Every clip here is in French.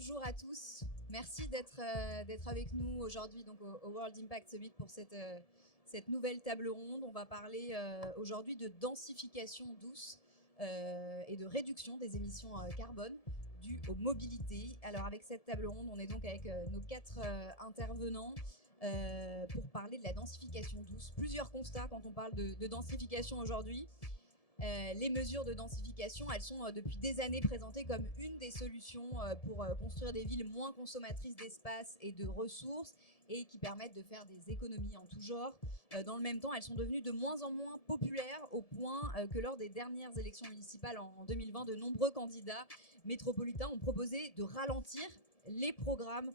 Bonjour à tous, merci d'être avec nous aujourd'hui donc au World Impact Summit pour cette nouvelle table ronde. On va parler aujourd'hui de densification douce et de réduction des émissions carbone dues aux mobilités. Alors avec cette table ronde, on est donc avec nos quatre intervenants pour parler de la densification douce. Plusieurs constats quand on parle de densification aujourd'hui. Les mesures de densification, elles sont depuis des années présentées comme une des solutions pour construire des villes moins consommatrices d'espace et de ressources et qui permettent de faire des économies en tout genre. Dans le même temps, elles sont devenues de moins en moins populaires au point que lors des dernières élections municipales en 2020, de nombreux candidats métropolitains ont proposé de ralentir les programmes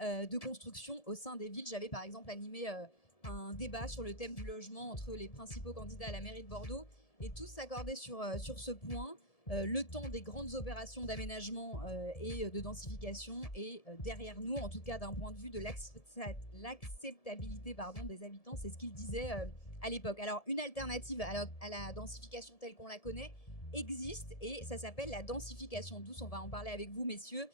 de construction au sein des villes. J'avais par exemple animé un débat sur le thème du logement entre les principaux candidats à la mairie de Bordeaux et tous s'accordaient sur ce point. Le temps des grandes opérations d'aménagement et de densification est derrière nous, en tout cas d'un point de vue de l'acceptabilité des habitants, c'est ce qu'ils disaient à l'époque. Alors une alternative à la densification telle qu'on la connaît existe et ça s'appelle la densification douce. On va en parler avec vous, messieurs.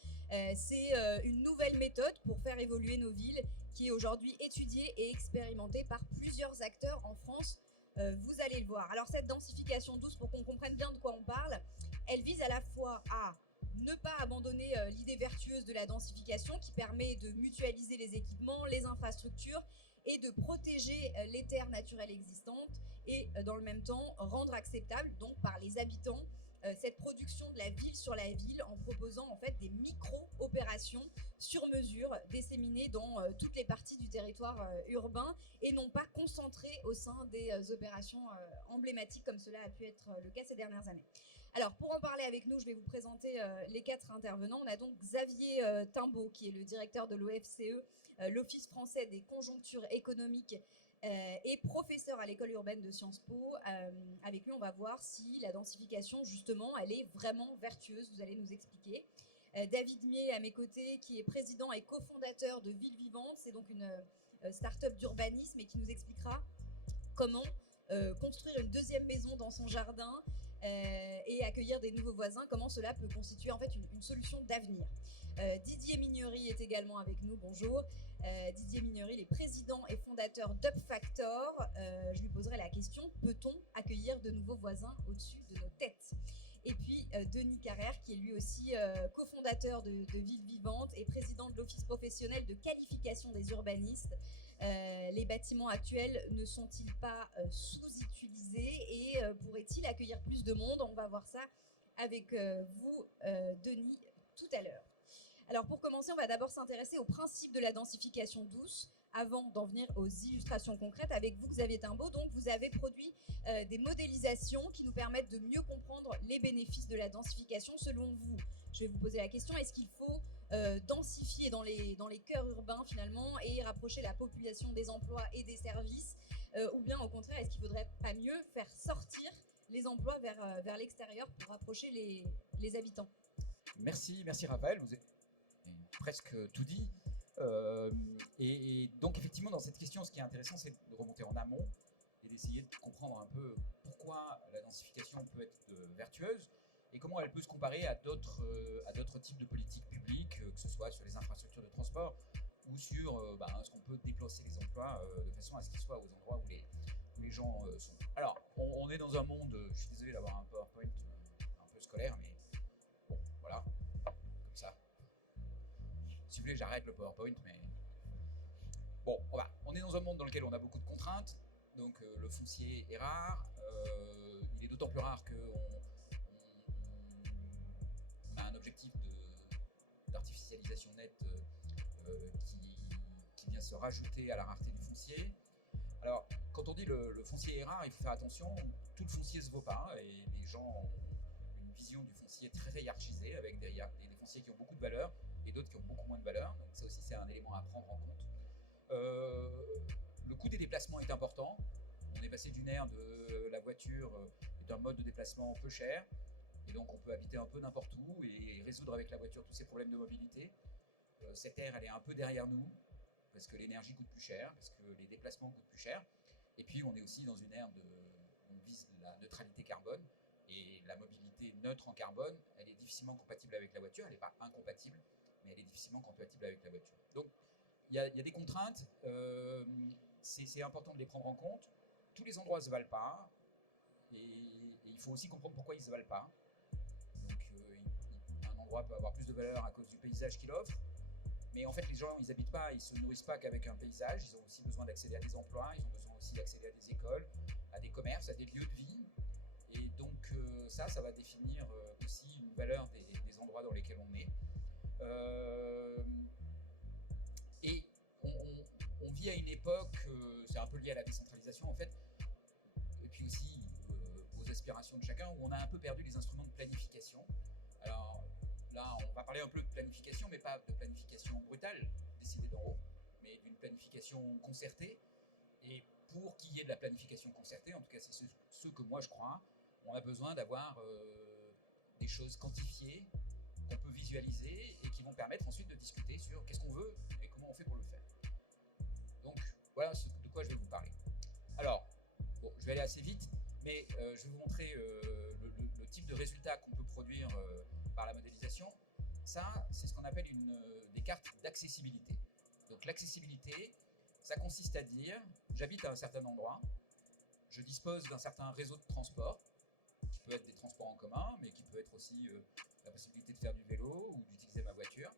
C'est une nouvelle méthode pour faire évoluer nos villes qui est aujourd'hui étudiée et expérimentée par plusieurs acteurs en France. Vous allez le voir. Alors cette densification douce, pour qu'on comprenne bien de quoi on parle, elle vise à la fois à ne pas abandonner l'idée vertueuse de la densification qui permet de mutualiser les équipements, les infrastructures et de protéger les terres naturelles existantes et dans le même temps rendre acceptable donc par les habitants cette production de la ville sur la ville en proposant en fait des micro-opérations sur mesure disséminées dans toutes les parties du territoire urbain et non pas concentrées au sein des opérations emblématiques comme cela a pu être le cas ces dernières années. Alors pour en parler avec nous, je vais vous présenter les quatre intervenants. On a donc Xavier Timbaud qui est le directeur de l'OFCE, l'Office français des conjonctures économiques et professeur à l'école urbaine de Sciences Po. Avec lui, on va voir si la densification, justement, elle est vraiment vertueuse. Vous allez nous expliquer. David Mier, à mes côtés, qui est président et cofondateur de Ville Vivante. C'est donc une start-up d'urbanisme et qui nous expliquera comment construire une deuxième maison dans son jardin et accueillir des nouveaux voisins, comment cela peut constituer en fait une solution d'avenir. Didier Mignery est également avec nous, bonjour. Didier Mignery, il est président et fondateur d'UpFactor. Je lui poserai la question, peut-on accueillir de nouveaux voisins au-dessus de nos têtes ? Et puis Denis Carrère, qui est lui aussi cofondateur de Ville Vivante et président de l'Office professionnel de qualification des urbanistes. Les bâtiments actuels ne sont-ils pas sous-utilisés et pourraient-ils accueillir plus de monde ? On va voir ça avec vous, Denis, tout à l'heure. Alors pour commencer, on va d'abord s'intéresser au principe de la densification douce avant d'en venir aux illustrations concrètes. Avec vous, Xavier Timbaud, donc vous avez produit des modélisations qui nous permettent de mieux comprendre les bénéfices de la densification. Selon vous, je vais vous poser la question, est-ce qu'il faut densifier dans les cœurs urbains finalement et rapprocher la population des emplois et des services ou bien au contraire, est-ce qu'il ne faudrait pas mieux faire sortir les emplois vers l'extérieur pour rapprocher les habitants ? Merci Raphaël, vous avez presque tout dit. Et donc effectivement dans cette question, ce qui est intéressant, c'est de remonter en amont et d'essayer de comprendre un peu pourquoi la densification peut être vertueuse et comment elle peut se comparer à d'autres types de politiques publiques, que ce soit sur les infrastructures de transport ou sur ce qu'on peut déplacer les emplois de façon à ce qu'ils soient aux endroits où les gens sont. Alors, on est dans un monde, je suis désolé d'avoir un PowerPoint un peu scolaire, mais bon, voilà, comme ça. Si vous voulez, j'arrête le PowerPoint, mais bon, on est dans un monde dans lequel on a beaucoup de contraintes, donc le foncier est rare, il est d'autant plus rare qu'on a un objectif d'artificialisation nette qui vient se rajouter à la rareté du foncier. Alors, quand on dit le foncier est rare, il faut faire attention, tout le foncier ne se vaut pas, et les gens ont une vision du foncier très hiérarchisée, avec des fonciers qui ont beaucoup de valeur, et d'autres qui ont beaucoup moins de valeur, donc ça aussi c'est un élément à prendre en compte. Le coût des déplacements est important. On est passé d'une ère de la voiture est un mode de déplacement peu cher, et donc on peut habiter un peu n'importe où et résoudre avec la voiture tous ces problèmes de mobilité. Cette ère, elle est un peu derrière nous, parce que l'énergie coûte plus cher, parce que les déplacements coûtent plus cher, et puis on est aussi dans une ère on vise la neutralité carbone, et la mobilité neutre en carbone, elle est difficilement compatible avec la voiture, elle n'est pas incompatible, mais elle est difficilement compatible avec la voiture. Donc, il y a des contraintes, c'est important de les prendre en compte. Tous les endroits ne se valent pas, et il faut aussi comprendre pourquoi ils ne se valent pas. Donc, un endroit peut avoir plus de valeur à cause du paysage qu'il offre, mais en fait, les gens, ils n'habitent pas, ils ne se nourrissent pas qu'avec un paysage, ils ont aussi besoin d'accéder à des emplois, ils ont besoin aussi d'accéder à des écoles, à des commerces, à des lieux de vie. Et donc, ça va définir aussi une valeur des endroits dans lesquels on est. Et on vit à une époque, c'est un peu lié à la décentralisation en fait, et puis aussi aux aspirations de chacun, où on a un peu perdu les instruments de planification. Alors là, on va parler un peu de planification, mais pas de planification brutale, décidée d'en haut, mais d'une planification concertée. Et pour qu'il y ait de la planification concertée, en tout cas c'est ce que moi je crois, on a besoin d'avoir des choses quantifiées, qu'on peut visualiser et qui vont permettre ensuite de discuter sur qu'est-ce qu'on veut et comment on fait pour le faire. Donc voilà de quoi je vais vous parler. Alors, bon, je vais aller assez vite, mais je vais vous montrer le type de résultat qu'on peut produire par la modélisation. Ça, c'est ce qu'on appelle des cartes d'accessibilité. Donc l'accessibilité, ça consiste à dire, j'habite à un certain endroit, je dispose d'un certain réseau de transport, qui peut être des transports en commun, mais qui peut être aussi la possibilité de faire du vélo ou d'utiliser ma voiture.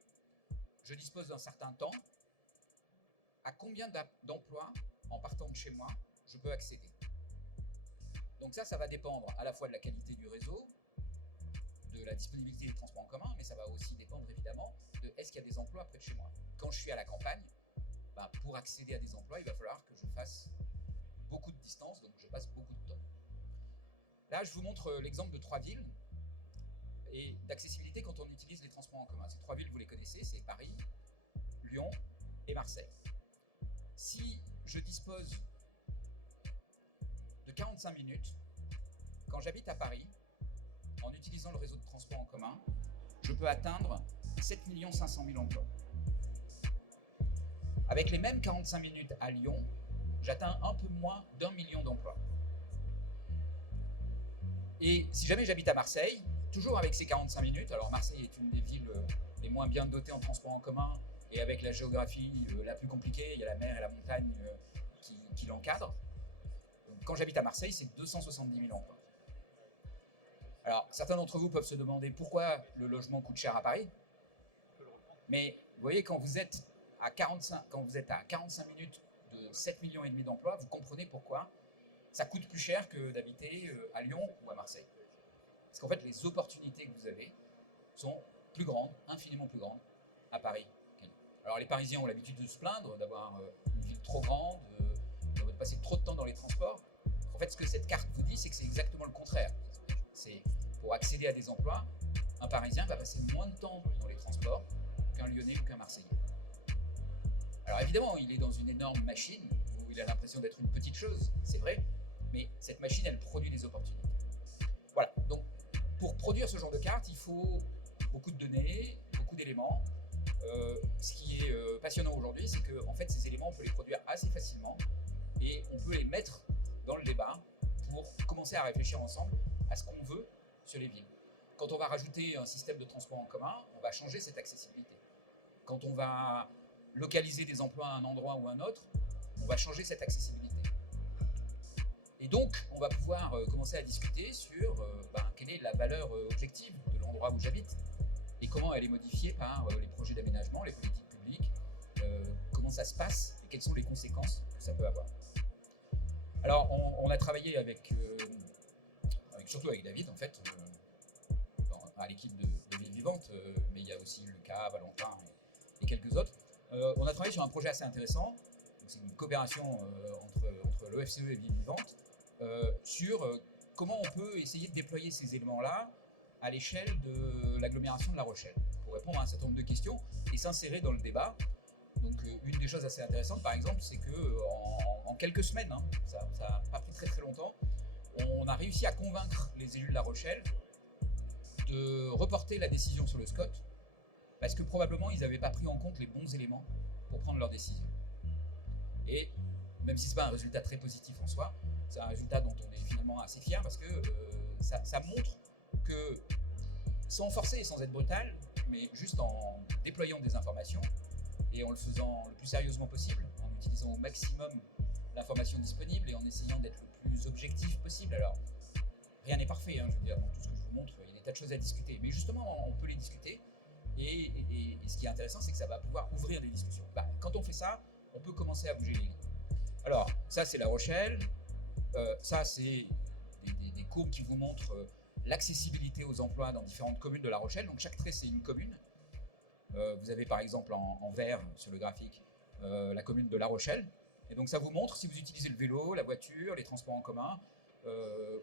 Je dispose d'un certain temps. À combien d'emplois, en partant de chez moi, je peux accéder? Donc ça va dépendre à la fois de la qualité du réseau, de la disponibilité des transports en commun, mais ça va aussi dépendre évidemment de est-ce qu'il y a des emplois près de chez moi. Quand je suis à la campagne, pour accéder à des emplois, il va falloir que je fasse beaucoup de distance, donc je passe beaucoup de temps. Là, je vous montre l'exemple de 3 villes et d'accessibilité quand on utilise les transports en commun. Ces 3 villes, vous les connaissez, c'est Paris, Lyon et Marseille. Si je dispose de 45 minutes, quand j'habite à Paris, en utilisant le réseau de transport en commun, je peux atteindre 7 500 000 emplois. Avec les mêmes 45 minutes à Lyon, j'atteins un peu moins d'1 million d'emplois. Et si jamais j'habite à Marseille, toujours avec ces 45 minutes, alors Marseille est une des villes les moins bien dotées en transport en commun, et avec la géographie la plus compliquée, il y a la mer et la montagne qui l'encadrent. Quand j'habite à Marseille, c'est 270 000 emplois. Alors, certains d'entre vous peuvent se demander pourquoi le logement coûte cher à Paris. Mais vous voyez, quand vous êtes à 45 minutes de 7,5 millions d'emplois, vous comprenez pourquoi ça coûte plus cher que d'habiter à Lyon ou à Marseille. Parce qu'en fait, les opportunités que vous avez sont plus grandes, infiniment plus grandes, à Paris. Alors les Parisiens ont l'habitude de se plaindre d'avoir une ville trop grande, de passer trop de temps dans les transports. En fait, ce que cette carte vous dit, c'est que c'est exactement le contraire. C'est pour accéder à des emplois, un Parisien va passer moins de temps dans les transports qu'un Lyonnais ou qu'un Marseillais. Alors évidemment, il est dans une énorme machine où il a l'impression d'être une petite chose, c'est vrai, mais cette machine, elle produit des opportunités. Voilà, donc pour produire ce genre de carte, il faut beaucoup de données, beaucoup d'éléments. Ce qui est passionnant aujourd'hui, c'est que en fait, ces éléments, on peut les produire assez facilement et on peut les mettre dans le débat pour commencer à réfléchir ensemble à ce qu'on veut sur les villes. Quand on va rajouter un système de transport en commun, on va changer cette accessibilité. Quand on va localiser des emplois à un endroit ou à un autre, on va changer cette accessibilité. Et donc, on va pouvoir commencer à discuter sur quelle est la valeur objective de l'endroit où j'habite et comment elle est modifiée par les projets d'aménagement, les politiques publiques, comment ça se passe et quelles sont les conséquences que ça peut avoir. Alors, on a travaillé surtout avec David, en fait, à l'équipe de Ville Vivante, mais il y a aussi Lucas, Valentin et quelques autres. On a travaillé sur un projet assez intéressant, c'est une coopération entre l'OFCE et Ville Vivante, sur comment on peut essayer de déployer ces éléments-là à l'échelle de l'agglomération de La Rochelle, pour répondre à un certain nombre de questions et s'insérer dans le débat. Donc une des choses assez intéressantes, par exemple, c'est qu'en quelques semaines, ça n'a pas pris très très longtemps, on a réussi à convaincre les élus de La Rochelle de reporter la décision sur le SCOT, parce que probablement ils n'avaient pas pris en compte les bons éléments pour prendre leur décision. Et même si ce n'est pas un résultat très positif en soi, c'est un résultat dont on est finalement assez fier, parce que ça montre que, sans forcer et sans être brutal, mais juste en déployant des informations et en le faisant le plus sérieusement possible, en utilisant au maximum l'information disponible et en essayant d'être le plus objectif possible. Alors, rien n'est parfait, hein, je veux dire, dans tout ce que je vous montre, il y a des tas de choses à discuter, mais justement, on peut les discuter, et ce qui est intéressant, c'est que ça va pouvoir ouvrir des discussions. Quand on fait ça, on peut commencer à bouger les lignes. Alors, ça, c'est La Rochelle, ça, c'est des courbes qui vous montrent l'accessibilité aux emplois dans différentes communes de La Rochelle. Donc chaque trait, c'est une commune. Vous avez par exemple en vert sur le graphique la commune de La Rochelle. Et donc ça vous montre, si vous utilisez le vélo, la voiture, les transports en commun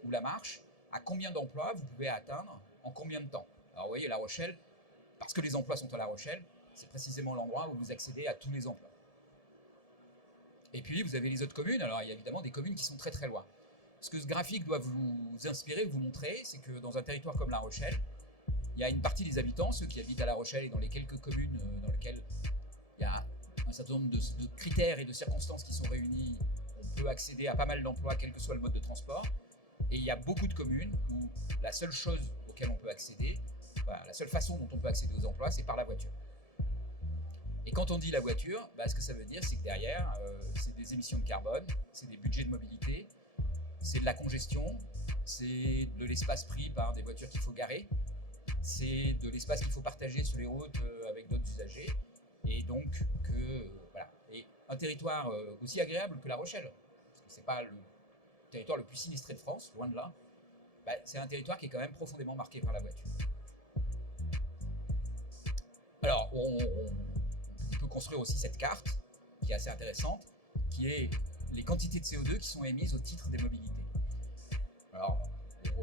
ou la marche, à combien d'emplois vous pouvez atteindre en combien de temps. Alors vous voyez, La Rochelle, parce que les emplois sont à La Rochelle, c'est précisément l'endroit où vous accédez à tous les emplois. Et puis vous avez les autres communes. Alors il y a évidemment des communes qui sont très très loin. Ce que ce graphique doit vous inspirer, vous montrer, c'est que dans un territoire comme La Rochelle, il y a une partie des habitants, ceux qui habitent à La Rochelle et dans les quelques communes dans lesquelles il y a un certain nombre de critères et de circonstances qui sont réunis, on peut accéder à pas mal d'emplois, quel que soit le mode de transport. Et il y a beaucoup de communes où la seule chose auquel on peut accéder, la seule façon dont on peut accéder aux emplois, c'est par la voiture. Et quand on dit la voiture, ce que ça veut dire, c'est que derrière, c'est des émissions de carbone, c'est des budgets de mobilité, c'est de la congestion, c'est de l'espace pris par des voitures qu'il faut garer, c'est de l'espace qu'il faut partager sur les routes avec d'autres usagers, et donc voilà. Et un territoire aussi agréable que La Rochelle, parce que c'est pas le territoire le plus sinistré de France, loin de là, c'est un territoire qui est quand même profondément marqué par la voiture. Alors, on peut construire aussi cette carte, qui est assez intéressante, qui est les quantités de CO2 qui sont émises au titre des mobilités. Alors,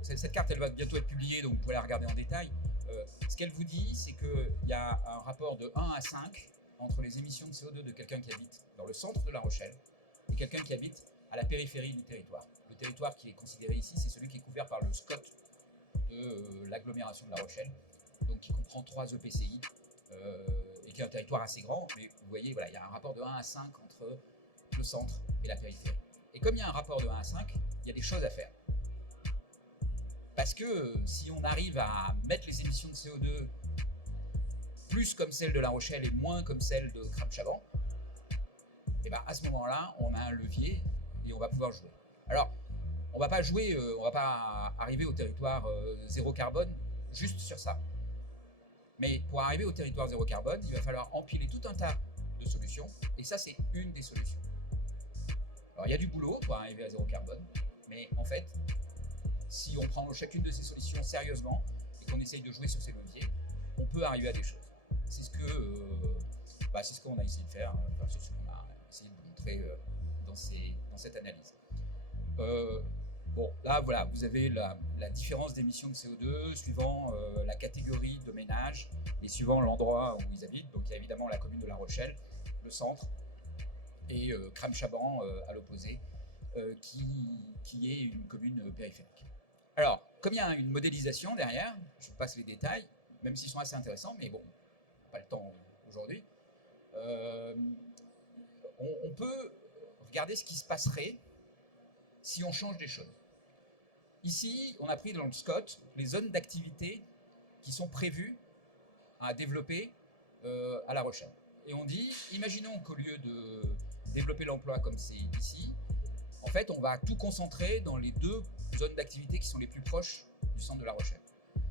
cette carte, elle va bientôt être publiée, donc vous pouvez la regarder en détail. Ce qu'elle vous dit, c'est qu'il y a un rapport de 1 à 5 entre les émissions de CO2 de quelqu'un qui habite dans le centre de La Rochelle et quelqu'un qui habite à la périphérie du territoire. Le territoire qui est considéré ici, c'est celui qui est couvert par le SCOT de l'agglomération de La Rochelle, donc qui comprend 3 EPCI, et qui est un territoire assez grand, mais vous voyez, voilà, il y a un rapport de 1 à 5 entre le centre et la périphérie. Et comme il y a un rapport de 1 à 5, il y a des choses à faire. Parce que si on arrive à mettre les émissions de CO2 plus comme celles de La Rochelle et moins comme celles de Crampes-Chavant, et à ce moment-là, on a un levier et on va pouvoir jouer. Alors, on va pas jouer, on va pas arriver au territoire zéro carbone juste sur ça. Mais pour arriver au territoire zéro carbone, il va falloir empiler tout un tas de solutions, et ça, c'est une des solutions. Alors, il y a du boulot pour arriver à zéro carbone, mais en fait, si on prend chacune de ces solutions sérieusement et qu'on essaye de jouer sur ces leviers, on peut arriver à des choses. C'est ce qu'on a essayé de faire, c'est ce qu'on a essayé de montrer dans cette analyse. Bon, là, voilà, vous avez la différence d'émissions de CO2 suivant la catégorie de ménage et suivant l'endroit où ils habitent. Donc, il y a évidemment la commune de La Rochelle, le centre, et Crampes-Chavant à l'opposé, qui est une commune périphérique. Alors, comme il y a une modélisation derrière, je passe les détails, même s'ils sont assez intéressants, mais bon, on n'a pas le temps aujourd'hui. On peut regarder ce qui se passerait si on change des choses. Ici, on a pris dans le SCOT les zones d'activité qui sont prévues à développer à La Rochelle. Et on dit, imaginons qu'au lieu de développer l'emploi comme c'est ici, en fait, on va tout concentrer dans les 2 zones d'activité qui sont les plus proches du centre de La Rochelle.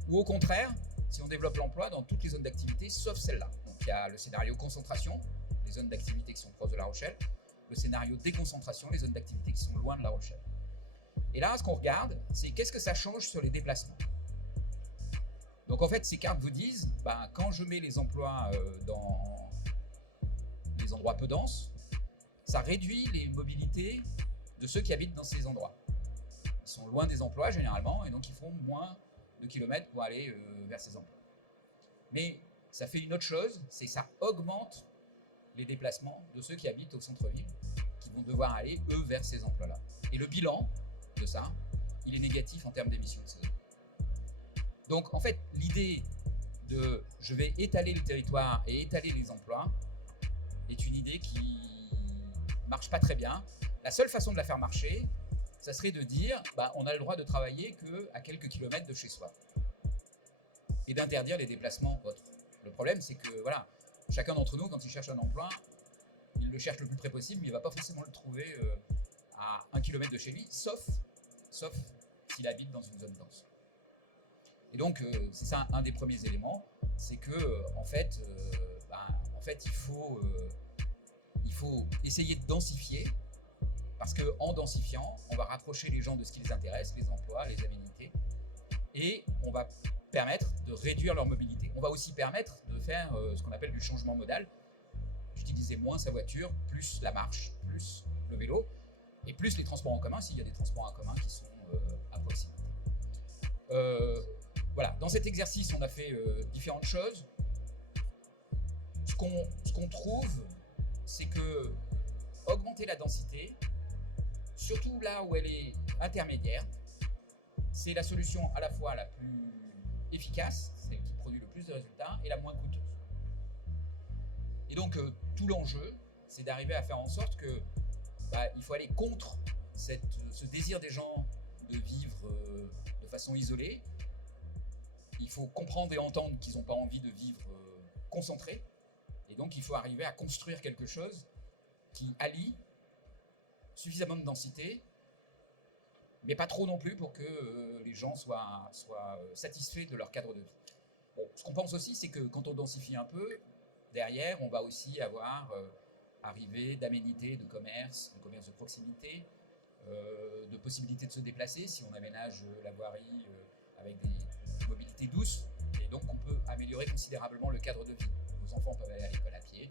Ou au contraire, si on développe l'emploi dans toutes les zones d'activité, sauf celle-là. Donc il y a le scénario concentration, les zones d'activité qui sont proches de La Rochelle, le scénario déconcentration, les zones d'activité qui sont loin de La Rochelle. Et là, ce qu'on regarde, c'est qu'est-ce que ça change sur les déplacements. Donc en fait, ces cartes vous disent, quand je mets les emplois dans les endroits peu denses, ça réduit les mobilités de ceux qui habitent dans ces endroits. Ils sont loin des emplois généralement, et donc ils font moins de kilomètres pour aller vers ces emplois. Mais ça fait une autre chose, c'est que ça augmente les déplacements de ceux qui habitent au centre-ville, qui vont devoir aller, eux, vers ces emplois-là. Et le bilan de ça, il est négatif en termes d'émissions de CO2. Donc, en fait, l'idée de « je vais étaler le territoire et étaler les emplois » est une idée qui marche pas très bien. La seule façon de la faire marcher, ça serait de dire on a le droit de travailler qu'à quelques kilomètres de chez soi et d'interdire les déplacements autres. Le problème, c'est que voilà, chacun d'entre nous, quand il cherche un emploi, il le cherche le plus près possible, mais il ne va pas forcément le trouver à 1 kilomètre de chez lui, sauf s'il habite dans une zone dense. Et donc, c'est ça un des premiers éléments, c'est que en fait, il faut essayer de densifier, parce qu'en densifiant, on va rapprocher les gens de ce qui les intéresse, les emplois, les aménités, et on va permettre de réduire leur mobilité. On va aussi permettre de faire ce qu'on appelle du changement modal, d'utiliser moins sa voiture, plus la marche, plus le vélo, et plus les transports en commun, s'il y a des transports en commun qui sont à proximité. Voilà, dans cet exercice, on a fait différentes choses. Ce qu'on trouve, c'est que augmenter la densité, surtout là où elle est intermédiaire, c'est la solution à la fois la plus efficace, celle qui produit le plus de résultats, et la moins coûteuse. Et donc, tout l'enjeu, c'est d'arriver à faire en sorte que il faut aller contre ce désir des gens de vivre de façon isolée. Il faut comprendre et entendre qu'ils n'ont pas envie de vivre concentrés. Et donc, il faut arriver à construire quelque chose qui allie suffisamment de densité, mais pas trop non plus pour que les gens soient satisfaits de leur cadre de vie. Bon, ce qu'on pense aussi, c'est que quand on densifie un peu, derrière, on va aussi avoir arrivée d'aménités, de commerce de proximité, de possibilités de se déplacer si on aménage la voirie avec des mobilités douces. Et donc, on peut améliorer considérablement le cadre de vie. Nos enfants peuvent aller à l'école à pied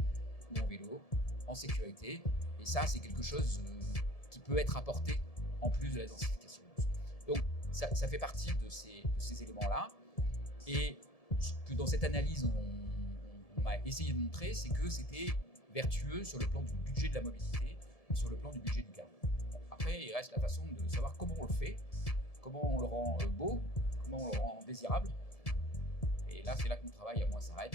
ou en vélo, en sécurité. Et ça, c'est quelque chose qui peut être apporté en plus de la densification. Donc, ça fait partie de ces éléments-là. Et ce que dans cette analyse, on a essayé de montrer, c'est que c'était vertueux sur le plan du budget de la mobilité et sur le plan du budget du carbone. Bon, après, il reste la façon de savoir comment on le fait, comment on le rend beau, comment on le rend désirable. Et là, c'est là que mon travail à moi s'arrête.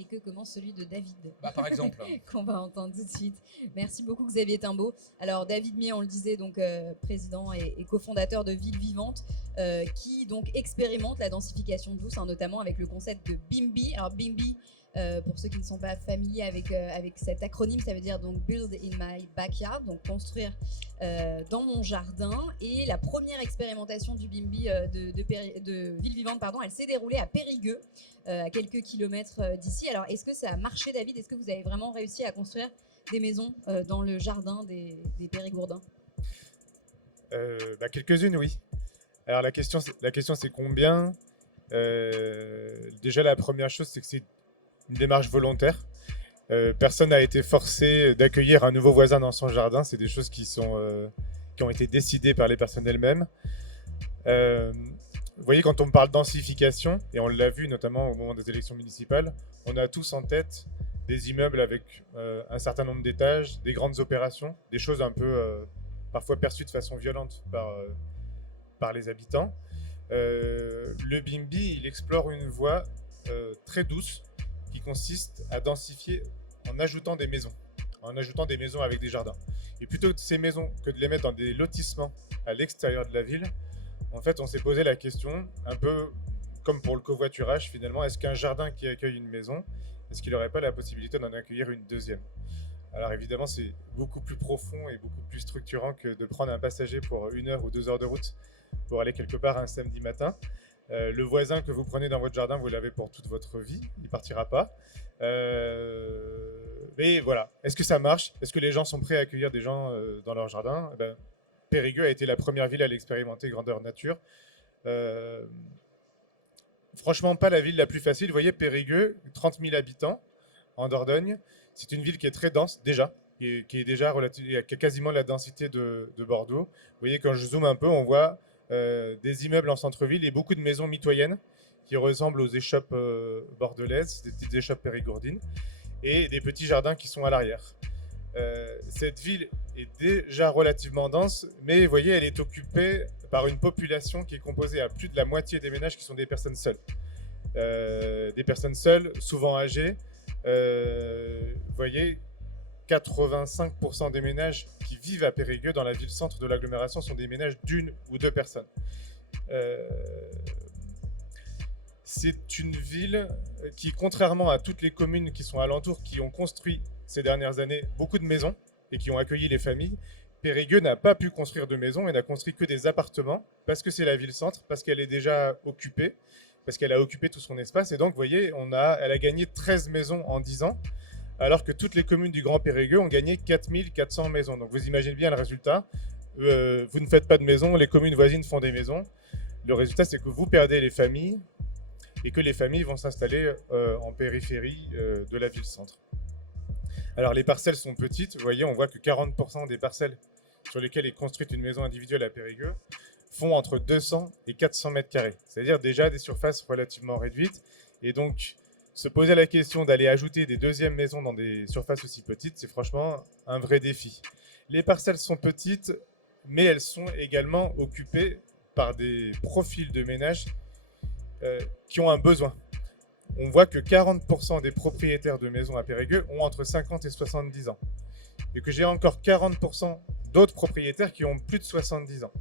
Et que commence celui de David, par exemple, qu'on va entendre tout de suite. Merci beaucoup Xavier Timbaud. Alors David Mier, on le disait, donc président et cofondateur de Ville Vivante, qui donc expérimente la densification douce, notamment avec le concept de BIMBY. Alors BIMBY, pour ceux qui ne sont pas familiers avec cet acronyme, ça veut dire donc Build in my backyard, donc construire dans mon jardin. Et la première expérimentation du BIMBY de Ville Vivante, elle s'est déroulée à Périgueux, à quelques kilomètres d'ici. Alors, est-ce que ça a marché, David? Est-ce que vous avez vraiment réussi à construire des maisons dans le jardin des Périgourdins? Quelques-unes, oui. Alors, la question c'est combien? Déjà, la première chose, c'est que c'est une démarche volontaire. Personne n'a été forcé d'accueillir un nouveau voisin dans son jardin. C'est des choses qui ont été décidées par les personnes elles-mêmes. Vous voyez, quand on parle densification, et on l'a vu notamment au moment des élections municipales, on a tous en tête des immeubles avec un certain nombre d'étages, des grandes opérations, des choses un peu parfois perçues de façon violente par les habitants. Le BIMBY, il explore une voie très douce qui consiste à densifier en ajoutant des maisons avec des jardins. Et plutôt que ces maisons que de les mettre dans des lotissements à l'extérieur de la ville, en fait, on s'est posé la question, un peu comme pour le covoiturage finalement, est-ce qu'un jardin qui accueille une maison, est-ce qu'il n'aurait pas la possibilité d'en accueillir une deuxième? Alors évidemment, c'est beaucoup plus profond et beaucoup plus structurant que de prendre un passager pour 1 heure ou 2 heures de route pour aller quelque part un samedi matin. Le voisin que vous prenez dans votre jardin, vous l'avez pour toute votre vie, il ne partira pas. Mais voilà, est-ce que ça marche? Est-ce que les gens sont prêts à accueillir des gens dans leur jardin? Périgueux a été la première ville à l'expérimenter grandeur nature. Franchement, pas la ville la plus facile. Vous voyez, Périgueux, 30 000 habitants en Dordogne. C'est une ville qui est très dense déjà, qui est déjà qui a quasiment la densité de Bordeaux. Vous voyez, quand je zoome un peu, on voit des immeubles en centre-ville et beaucoup de maisons mitoyennes qui ressemblent aux échoppes bordelaises, des petites échoppes périgourdines, et des petits jardins qui sont à l'arrière. Cette ville est déjà relativement dense, mais vous voyez, elle est occupée par une population qui est composée à plus de la moitié des ménages qui sont des personnes seules. Des personnes seules, souvent âgées. Vous voyez, 85% des ménages qui vivent à Périgueux, dans la ville-centre de l'agglomération, sont des ménages d'1 ou 2 personnes. Euh, c'est une ville qui, contrairement à toutes les communes qui sont alentours, qui ont construit ces dernières années beaucoup de maisons et qui ont accueilli les familles, Périgueux n'a pas pu construire de maisons et n'a construit que des appartements parce que c'est la ville-centre, parce qu'elle est déjà occupée, parce qu'elle a occupé tout son espace. Et donc, vous voyez, elle a gagné 13 maisons en 10 ans, alors que toutes les communes du Grand Périgueux ont gagné 4400 maisons. Donc, vous imaginez bien le résultat. Vous ne faites pas de maisons, les communes voisines font des maisons. Le résultat, c'est que vous perdez les familles et que les familles vont s'installer en périphérie de la ville-centre. Alors les parcelles sont petites, vous voyez, on voit que 40% des parcelles sur lesquelles est construite une maison individuelle à Périgueux font entre 200 et 400 mètres carrés, c'est-à-dire déjà des surfaces relativement réduites. Et donc, se poser la question d'aller ajouter des deuxièmes maisons dans des surfaces aussi petites, c'est franchement un vrai défi. Les parcelles sont petites, mais elles sont également occupées par des profils de ménages qui ont un besoin. On voit que 40% des propriétaires de maisons à Périgueux ont entre 50 et 70 ans. Et que j'ai encore 40% d'autres propriétaires qui ont plus de 70 ans.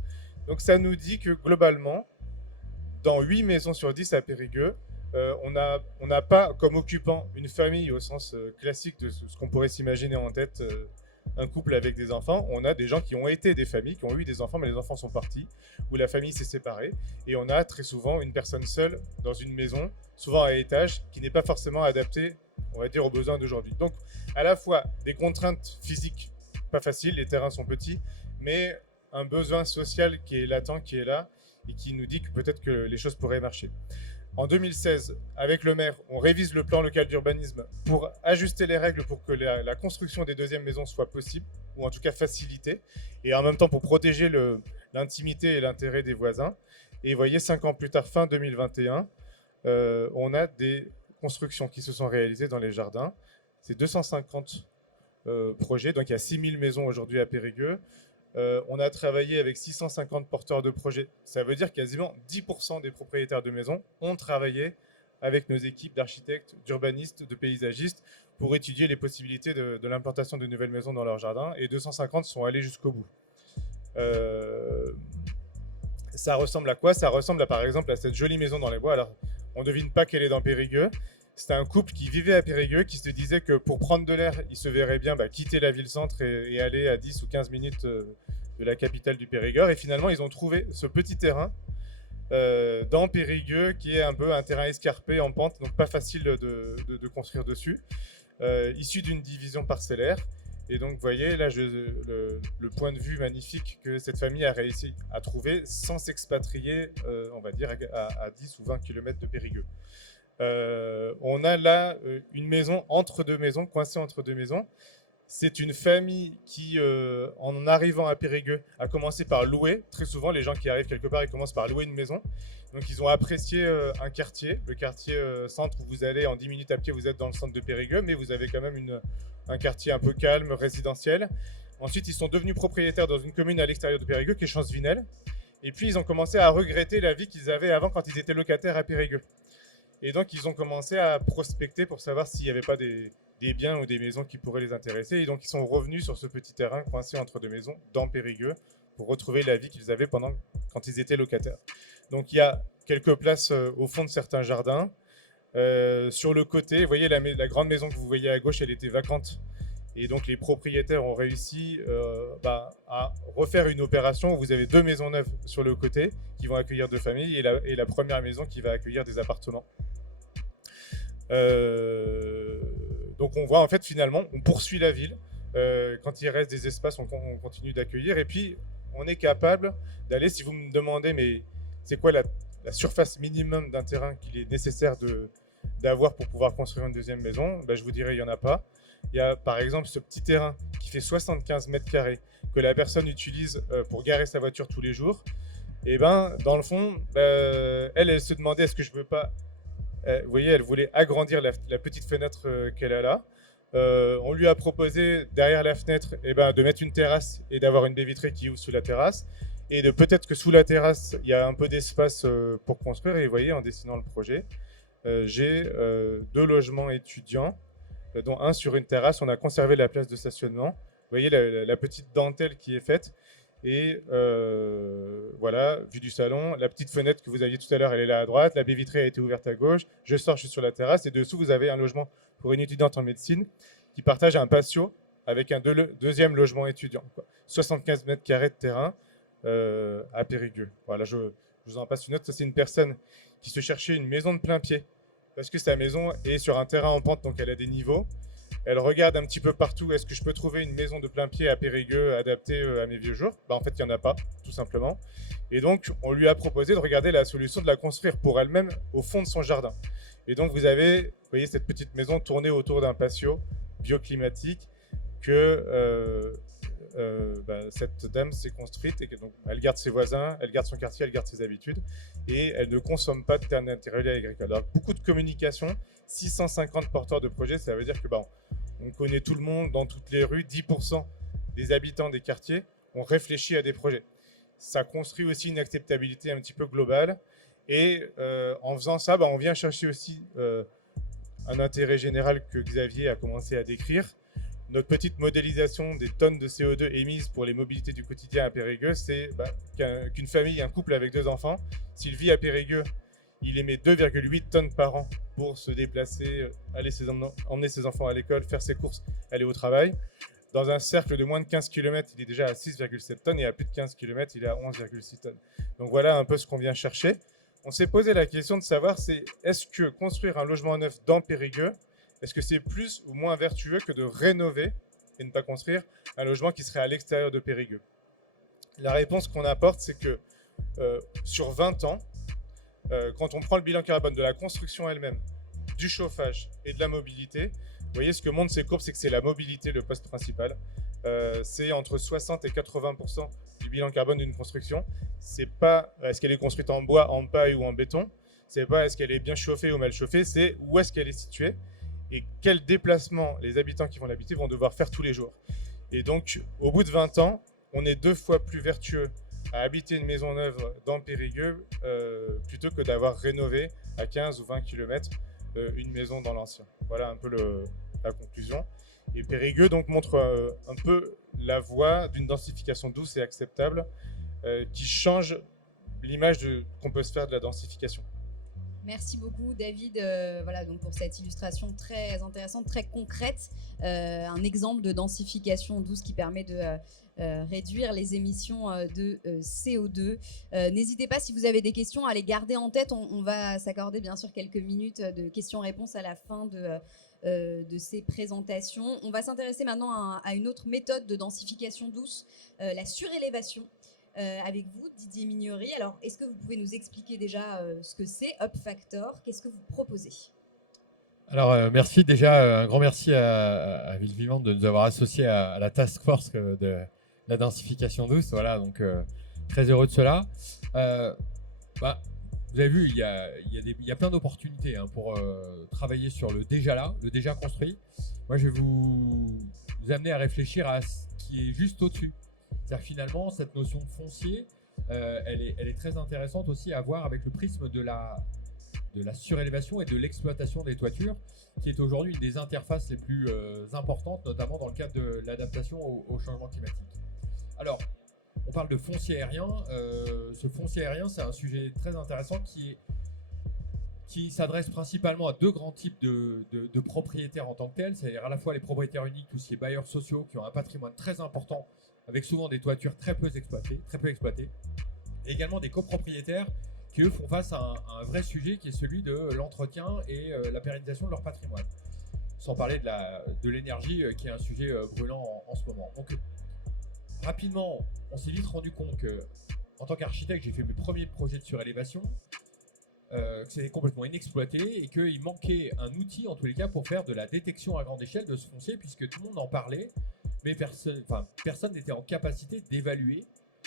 Donc ça nous dit que globalement, dans 8 maisons sur 10 à Périgueux, on n'a pas comme occupant une famille au sens classique de ce qu'on pourrait s'imaginer en tête, un couple avec des enfants. On a des gens qui ont été des familles, qui ont eu des enfants, mais les enfants sont partis, où la famille s'est séparée. Et on a très souvent une personne seule dans une maison, souvent à étage, qui n'est pas forcément adaptée, on va dire, aux besoins d'aujourd'hui. Donc, à la fois des contraintes physiques pas faciles, les terrains sont petits, mais un besoin social qui est latent, qui est là, et qui nous dit que peut-être que les choses pourraient marcher. En 2016, avec le maire, on révise le plan local d'urbanisme pour ajuster les règles pour que la construction des deuxièmes maisons soit possible, ou en tout cas facilitée, et en même temps pour protéger l'intimité et l'intérêt des voisins. Et vous voyez, 5 ans plus tard, fin 2021, on a des constructions qui se sont réalisées dans les jardins. C'est 250 projets, donc il y a 6000 maisons aujourd'hui à Périgueux. On a travaillé avec 650 porteurs de projets. Ça veut dire que quasiment 10% des propriétaires de maisons ont travaillé avec nos équipes d'architectes, d'urbanistes, de paysagistes pour étudier les possibilités de l'implantation de nouvelles maisons dans leur jardin. Et 250 sont allés jusqu'au bout. Ça ressemble à quoi? Ça ressemble par exemple à cette jolie maison dans les bois. Alors, on ne devine pas qu'elle est dans Périgueux. C'était un couple qui vivait à Périgueux, qui se disait que pour prendre de l'air, il se verrait bien quitter la ville-centre et aller à 10 ou 15 minutes de la capitale du Périgord. Et finalement, ils ont trouvé ce petit terrain dans Périgueux, qui est un peu un terrain escarpé en pente, donc pas facile de construire dessus, issu d'une division parcellaire. Et donc, vous voyez, là, le point de vue magnifique que cette famille a réussi à trouver sans s'expatrier, on va dire, à 10 ou 20 km de Périgueux. On a là une maison entre deux maisons, coincée entre deux maisons. C'est une famille qui, en arrivant à Périgueux, a commencé par louer. Très souvent, les gens qui arrivent quelque part, ils commencent par louer une maison. Donc, ils ont apprécié un quartier, le quartier centre où vous allez en 10 minutes à pied, vous êtes dans le centre de Périgueux, mais vous avez quand même un quartier un peu calme, résidentiel. Ensuite, ils sont devenus propriétaires dans une commune à l'extérieur de Périgueux, qui est Chancevillers. Et puis, ils ont commencé à regretter la vie qu'ils avaient avant quand ils étaient locataires à Périgueux. Et donc, ils ont commencé à prospecter pour savoir s'il n'y avait pas des biens ou des maisons qui pourraient les intéresser. Et donc, ils sont revenus sur ce petit terrain coincé entre deux maisons, dans Périgueux, pour retrouver la vie qu'ils avaient quand ils étaient locataires. Donc, il y a quelques places au fond de certains jardins. Sur le côté, vous voyez la grande maison que vous voyez à gauche, elle était vacante. Et donc, les propriétaires ont réussi à refaire une opération où vous avez 2 maisons neuves sur le côté qui vont accueillir 2 familles et la première maison qui va accueillir des appartements. Donc, on voit en fait finalement, on poursuit la ville. Quand il reste des espaces, on continue d'accueillir. Et puis, on est capable d'aller, si vous me demandez, mais c'est quoi la surface minimum d'un terrain qu'il est nécessaire d'avoir pour pouvoir construire une deuxième maison, je vous dirais, il n'y en a pas. Il y a par exemple ce petit terrain qui fait 75 mètres carrés que la personne utilise pour garer sa voiture tous les jours. Et dans le fond, elle se demandait est-ce que je ne veux pas. Vous voyez, elle voulait agrandir la petite fenêtre qu'elle a là. On lui a proposé derrière la fenêtre de mettre une terrasse et d'avoir une baie vitrée qui ouvre sous la terrasse. Et de peut-être que sous la terrasse, il y a un peu d'espace pour construire. Et vous voyez, en dessinant le projet, j'ai 2 logements étudiants, dont un sur une terrasse. On a conservé la place de stationnement. Vous voyez la petite dentelle qui est faite. Et voilà, vue du salon, la petite fenêtre que vous aviez tout à l'heure, elle est là à droite, la baie vitrée a été ouverte à gauche, je sors, je suis sur la terrasse, et dessous, vous avez un logement pour une étudiante en médecine qui partage un patio avec un deuxième logement étudiant, quoi. 75 mètres carrés de terrain à Périgueux. Voilà, je vous en passe une autre. Ça, c'est une personne qui se cherchait une maison de plein pied parce que sa maison est sur un terrain en pente, donc elle a des niveaux. Elle regarde un petit peu partout, est-ce que je peux trouver une maison de plein pied à Périgueux adaptée à mes vieux jours? En fait, il n'y en a pas, tout simplement. Et donc, on lui a proposé de regarder la solution de la construire pour elle-même au fond de son jardin. Et donc, vous voyez cette petite maison tournée autour d'un patio bioclimatique que cette dame s'est construite et que donc elle garde ses voisins, elle garde son quartier, elle garde ses habitudes et elle ne consomme pas de terres naturelles agricoles. Alors, beaucoup de communication, 650 porteurs de projets, ça veut dire que on connaît tout le monde dans toutes les rues, 10% des habitants des quartiers ont réfléchi à des projets. Ça construit aussi une acceptabilité un petit peu globale et en faisant ça, on vient chercher aussi un intérêt général que Xavier a commencé à décrire. Notre petite modélisation des tonnes de CO2 émises pour les mobilités du quotidien à Périgueux, c'est qu'une famille, un couple avec 2 enfants, s'il vit à Périgueux, il émet 2,8 tonnes par an pour se déplacer, emmener ses enfants à l'école, faire ses courses, aller au travail. Dans un cercle de moins de 15 km, il est déjà à 6,7 tonnes et à plus de 15 km, il est à 11,6 tonnes. Donc voilà un peu ce qu'on vient chercher. On s'est posé la question de savoir, est-ce que construire un logement neuf dans Périgueux, est-ce que c'est plus ou moins vertueux que de rénover et ne pas construire un logement qui serait à l'extérieur de Périgueux? La réponse qu'on apporte, c'est que sur 20 ans, quand on prend le bilan carbone de la construction elle-même, du chauffage et de la mobilité, vous voyez ce que montrent ces courbes, c'est que c'est la mobilité le poste principal. C'est entre 60 et 80% du bilan carbone d'une construction. C'est pas est-ce qu'elle est construite en bois, en paille ou en béton. C'est pas est-ce qu'elle est bien chauffée ou mal chauffée. C'est où est-ce qu'elle est située et quel déplacement les habitants qui vont l'habiter vont devoir faire tous les jours. Et donc, au bout de 20 ans, on est 2 fois plus vertueux à habiter une maison neuve dans Périgueux plutôt que d'avoir rénové à 15 ou 20 km une maison dans l'ancien. Voilà un peu la conclusion. Et Périgueux donc montre un peu la voie d'une densification douce et acceptable qui change l'image qu'on peut se faire de la densification. Merci beaucoup David donc pour cette illustration très intéressante, très concrète, un exemple de densification douce qui permet de réduire les émissions de CO2. N'hésitez pas si vous avez des questions à les garder en tête, on va s'accorder bien sûr quelques minutes de questions-réponses à la fin de ces présentations. On va s'intéresser maintenant à une autre méthode de densification douce, la surélévation. Avec vous, Didier Mignori. Alors, est-ce que vous pouvez nous expliquer déjà ce que c'est Up Factor? Qu'est-ce que vous proposez? Alors, merci déjà, un grand merci à Ville Vivante de nous avoir associés à la task force de la densification douce. Voilà, donc très heureux de cela. Vous avez vu, il y a plein d'opportunités pour travailler sur le déjà là, le déjà construit. Moi, je vais vous amener à réfléchir à ce qui est juste au-dessus. C'est-à-dire finalement, cette notion de foncier, elle est très intéressante aussi à voir avec le prisme de la surélévation et de l'exploitation des toitures, qui est aujourd'hui une des interfaces les plus importantes, notamment dans le cadre de l'adaptation au changement climatique. Alors, on parle de foncier aérien. Ce foncier aérien, c'est un sujet très intéressant qui s'adresse principalement à 2 grands types de propriétaires en tant que tels, c'est-à-dire à la fois les propriétaires uniques, tous ces bailleurs sociaux qui ont un patrimoine très important, avec souvent des toitures très peu exploitées, et également des copropriétaires qui, eux, font face à un vrai sujet qui est celui de l'entretien et la pérennisation de leur patrimoine. Sans parler de l'énergie, qui est un sujet brûlant en ce moment. Donc, rapidement, on s'est vite rendu compte que, en tant qu'architecte, j'ai fait mes premiers projets de surélévation, que c'était complètement inexploité et qu'il manquait un outil, en tous les cas, pour faire de la détection à grande échelle de ce foncier, puisque tout le monde en parlait, mais personne n'était en capacité d'évaluer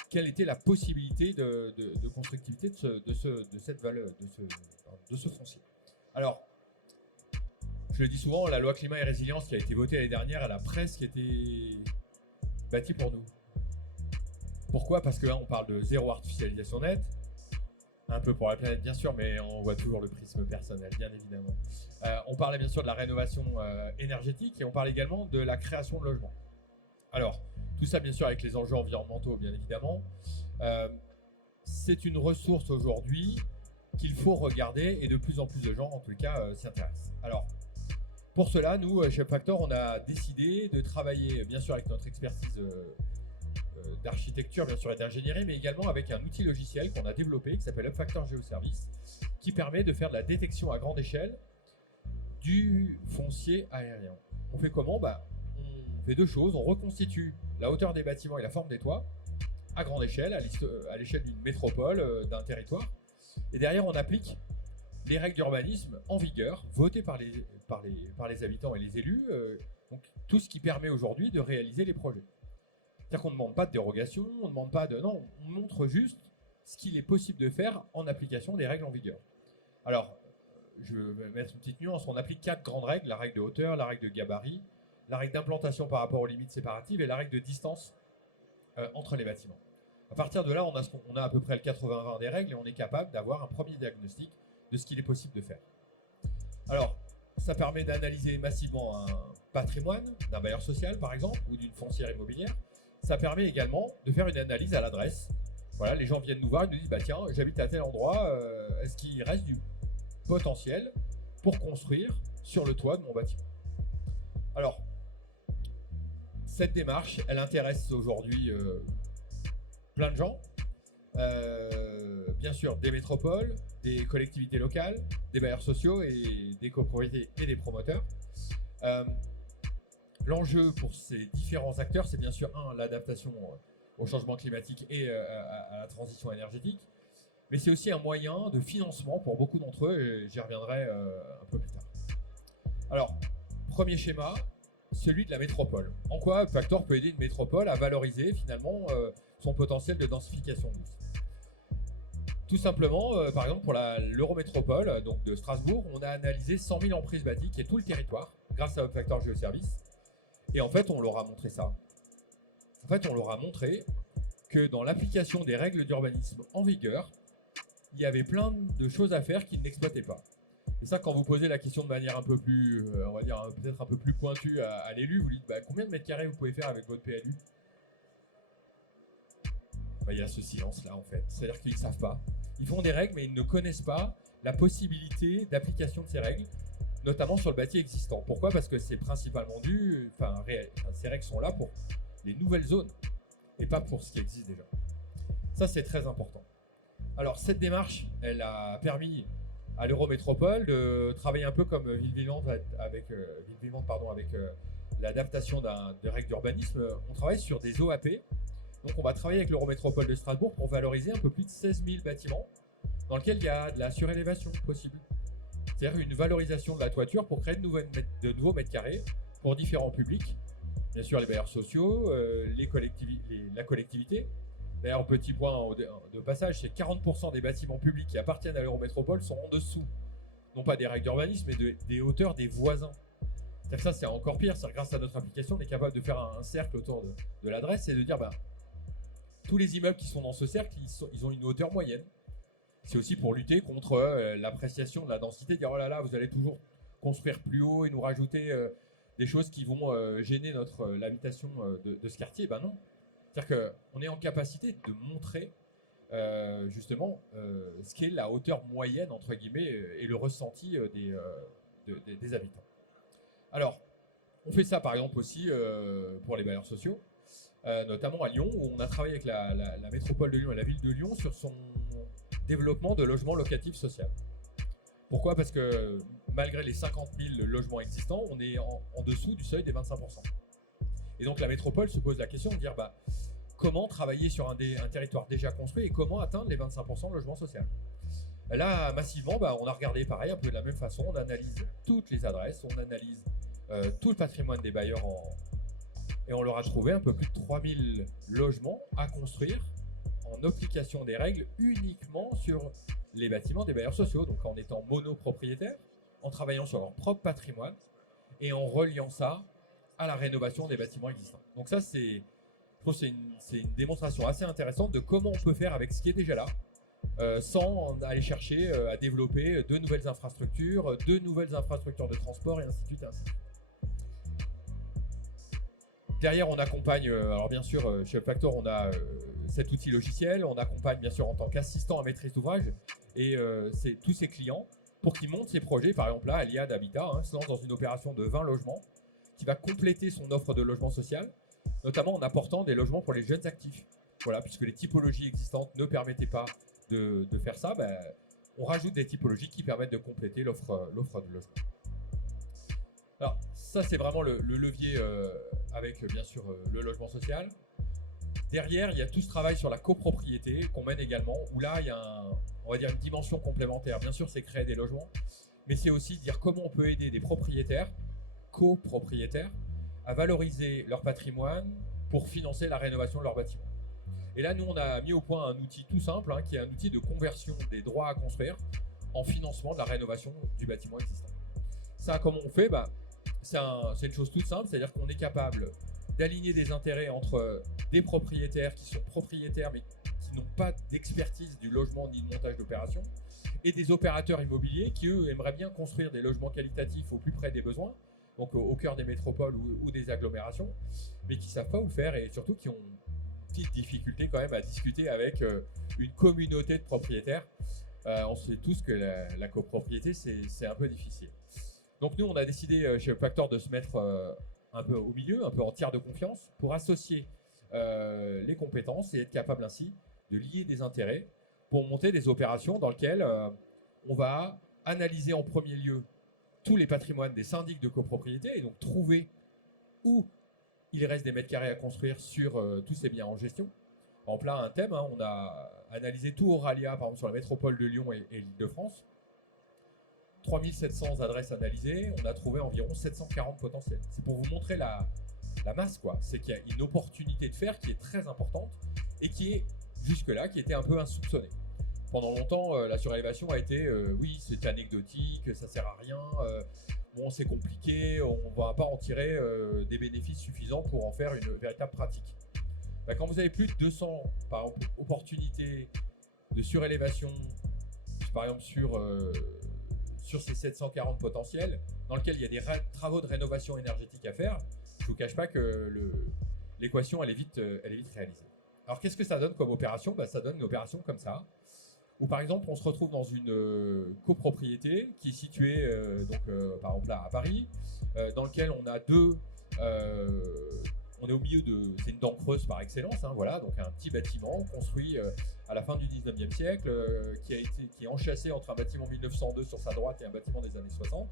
quelle était la possibilité de constructivité de cette valeur, de ce foncier. Alors, je le dis souvent, la loi climat et résilience qui a été votée l'année dernière, elle a presque été bâtie pour nous. Pourquoi? Parce que là, on parle de zéro artificialisation nette, un peu pour la planète bien sûr, mais on voit toujours le prisme personnel, bien évidemment. On parlait bien sûr de la rénovation énergétique et on parle également de la création de logements. Alors, Tout ça, bien sûr, avec les enjeux environnementaux, bien évidemment. C'est une ressource aujourd'hui qu'il faut regarder et de plus en plus de gens, en tout cas, s'y intéressent. Alors, pour cela, nous, chez UpFactor, on a décidé de travailler, bien sûr, avec notre expertise d'architecture, bien sûr, et d'ingénierie, mais également avec un outil logiciel qu'on a développé qui s'appelle UpFactor GeoService, qui permet de faire de la détection à grande échelle du foncier aérien. On fait comment? On fait deux choses. On reconstitue la hauteur des bâtiments et la forme des toits à grande échelle, à l'échelle d'une métropole, d'un territoire. Et derrière, on applique les règles d'urbanisme en vigueur, votées par les habitants et les élus, donc tout ce qui permet aujourd'hui de réaliser les projets. C'est-à-dire qu'on ne demande pas de dérogation, on ne demande pas de... Non, on montre juste ce qu'il est possible de faire en application des règles en vigueur. Alors, je vais mettre une petite nuance, on applique 4 grandes règles, la règle de hauteur, la règle de gabarit, la règle d'implantation par rapport aux limites séparatives et la règle de distance entre les bâtiments. À partir de là, on a à peu près le 80-20 des règles et on est capable d'avoir un premier diagnostic de ce qu'il est possible de faire. Alors, ça permet d'analyser massivement un patrimoine d'un bailleur social, par exemple, ou d'une foncière immobilière. Ça permet également de faire une analyse à l'adresse. Voilà, les gens viennent nous voir et nous disent tiens, j'habite à tel endroit, est-ce qu'il reste du potentiel pour construire sur le toit de mon bâtiment? Alors, cette démarche, elle intéresse aujourd'hui plein de gens. Bien sûr, des métropoles, des collectivités locales, des bailleurs sociaux et des copropriétés et des promoteurs. L'enjeu pour ces différents acteurs, c'est bien sûr, l'adaptation au changement climatique et à la transition énergétique, mais c'est aussi un moyen de financement pour beaucoup d'entre eux, et j'y reviendrai un peu plus tard. Alors, premier schéma, celui de la métropole. En quoi UpFactor peut aider une métropole à valoriser finalement son potentiel de densification douce? Tout simplement, par exemple, pour l'Eurométropole, donc de Strasbourg, on a analysé 100 000 emprises bâties, qui est tout le territoire, grâce à UpFactor GeoService. Et en fait, on leur a montré ça. En fait, on leur a montré que dans l'application des règles d'urbanisme en vigueur, il y avait plein de choses à faire qu'ils n'exploitaient pas. Et ça, quand vous posez la question de manière un peu plus, on va dire peut-être un peu plus pointue à l'élu, vous dites combien de mètres carrés vous pouvez faire avec votre PLU? Il y a ce silence-là, en fait. C'est-à-dire qu'ils ne savent pas. Ils font des règles, mais ils ne connaissent pas la possibilité d'application de ces règles, notamment sur le bâti existant. Pourquoi? Parce que c'est principalement dû, ces règles sont là pour les nouvelles zones et pas pour ce qui existe déjà. Ça, c'est très important. Alors, cette démarche, elle a permis à l'Eurométropole de travailler un peu comme Ville Vivante avec l'adaptation de règles d'urbanisme. On travaille sur des OAP. Donc, on va travailler avec l'Eurométropole de Strasbourg pour valoriser un peu plus de 16 000 bâtiments dans lesquels il y a de la surélévation possible. C'est-à-dire une valorisation de la toiture pour créer de nouveaux mètres carrés pour différents publics. Bien sûr, les bailleurs sociaux, la collectivité. D'ailleurs, petit point de passage, c'est 40% des bâtiments publics qui appartiennent à l'Eurométropole sont en dessous. Non pas des règles d'urbanisme, mais des hauteurs des voisins. C'est-à-dire que ça, c'est encore pire. C'est-à-dire grâce à notre application, on est capable de faire un cercle autour de l'adresse et de dire tous les immeubles qui sont dans ce cercle, ils ont une hauteur moyenne. C'est aussi pour lutter contre l'appréciation de la densité, dire oh là là, vous allez toujours construire plus haut et nous rajouter des choses qui vont gêner l'habitation de ce quartier. Ben non. C'est-à-dire qu'on est en capacité de montrer justement ce qu'est la hauteur moyenne, entre guillemets, et le ressenti des habitants. Alors, on fait ça par exemple aussi pour les bailleurs sociaux, notamment à Lyon, où on a travaillé avec la métropole de Lyon et la ville de Lyon sur son développement de logements locatifs sociaux. Pourquoi? Parce que malgré les 50 000 logements existants, on est en dessous du seuil des 25%. Et donc la métropole se pose la question de dire comment travailler sur un territoire déjà construit et comment atteindre les 25% de logement social. Là, massivement, on a regardé pareil, un peu de la même façon, on analyse toutes les adresses, on analyse tout le patrimoine des bailleurs et on leur a trouvé un peu plus de 3000 logements à construire en application des règles uniquement sur les bâtiments des bailleurs sociaux, donc en étant monopropriétaires, en travaillant sur leur propre patrimoine et en reliant ça à la rénovation des bâtiments existants. Donc ça, je trouve que c'est une démonstration assez intéressante de comment on peut faire avec ce qui est déjà là, sans aller chercher à développer de nouvelles infrastructures de transport et ainsi de suite. Et ainsi de suite. Derrière, on accompagne, alors bien sûr, chez Upfactor, on a cet outil logiciel, on accompagne bien sûr en tant qu'assistant à maîtrise d'ouvrage, et c'est tous ces clients pour qu'ils montent ces projets. Par exemple là, Aliad Habitat se lance dans une opération de 20 logements qui va compléter son offre de logement social, notamment en apportant des logements pour les jeunes actifs. Voilà, puisque les typologies existantes ne permettaient pas de faire ça, on rajoute des typologies qui permettent de compléter l'offre de logement. Alors ça, c'est vraiment le levier avec bien sûr le logement social. Derrière, il y a tout ce travail sur la copropriété qu'on mène également, où là, il y a on va dire une dimension complémentaire. Bien sûr, c'est créer des logements, mais c'est aussi dire comment on peut aider des propriétaires, copropriétaires, à valoriser leur patrimoine pour financer la rénovation de leur bâtiment. Et là, nous, on a mis au point un outil tout simple, qui est un outil de conversion des droits à construire en financement de la rénovation du bâtiment existant. Ça, comment on fait? C'est une chose toute simple, c'est-à-dire qu'on est capable d'aligner des intérêts entre des propriétaires qui sont propriétaires mais qui n'ont pas d'expertise du logement ni de montage d'opération, et des opérateurs immobiliers qui, eux, aimeraient bien construire des logements qualitatifs au plus près des besoins, donc au cœur des métropoles ou des agglomérations, mais qui ne savent pas où le faire et surtout qui ont une petite difficulté quand même à discuter avec une communauté de propriétaires. On sait tous que la copropriété, c'est un peu difficile. Donc nous, on a décidé chez Upfactor de se mettre un peu au milieu, un peu en tiers de confiance, pour associer les compétences et être capable ainsi de lier des intérêts pour monter des opérations dans lesquelles on va analyser en premier lieu tous les patrimoines des syndics de copropriété et donc trouver où il reste des mètres carrés à construire sur tous ces biens en gestion. En plein un thème, on a analysé tout Auralia, par exemple sur la métropole de Lyon et l'Île-de-France. 3700 adresses analysées, on a trouvé environ 740 potentiels. C'est pour vous montrer la masse, quoi. C'est qu'il y a une opportunité de faire qui est très importante et qui est jusque-là, qui était un peu insoupçonnée. Pendant longtemps, la surélévation a été oui, c'est anecdotique, ça sert à rien, bon, c'est compliqué, on ne va pas en tirer des bénéfices suffisants pour en faire une véritable pratique. Quand vous avez plus de 200 par exemple, opportunités de surélévation, par exemple sur ces 740 potentiels, dans lesquels il y a des travaux de rénovation énergétique à faire, je ne vous cache pas que l'équation elle est vite réalisée. Alors qu'est-ce que ça donne comme opération? Ça donne une opération comme ça, où par exemple on se retrouve dans une copropriété qui est située par exemple là à Paris, dans lequel on a on est au milieu c'est une dent creuse par excellence, voilà, donc un petit bâtiment construit à la fin du 19e siècle, qui est enchâssé entre un bâtiment 1902 sur sa droite et un bâtiment des années 60.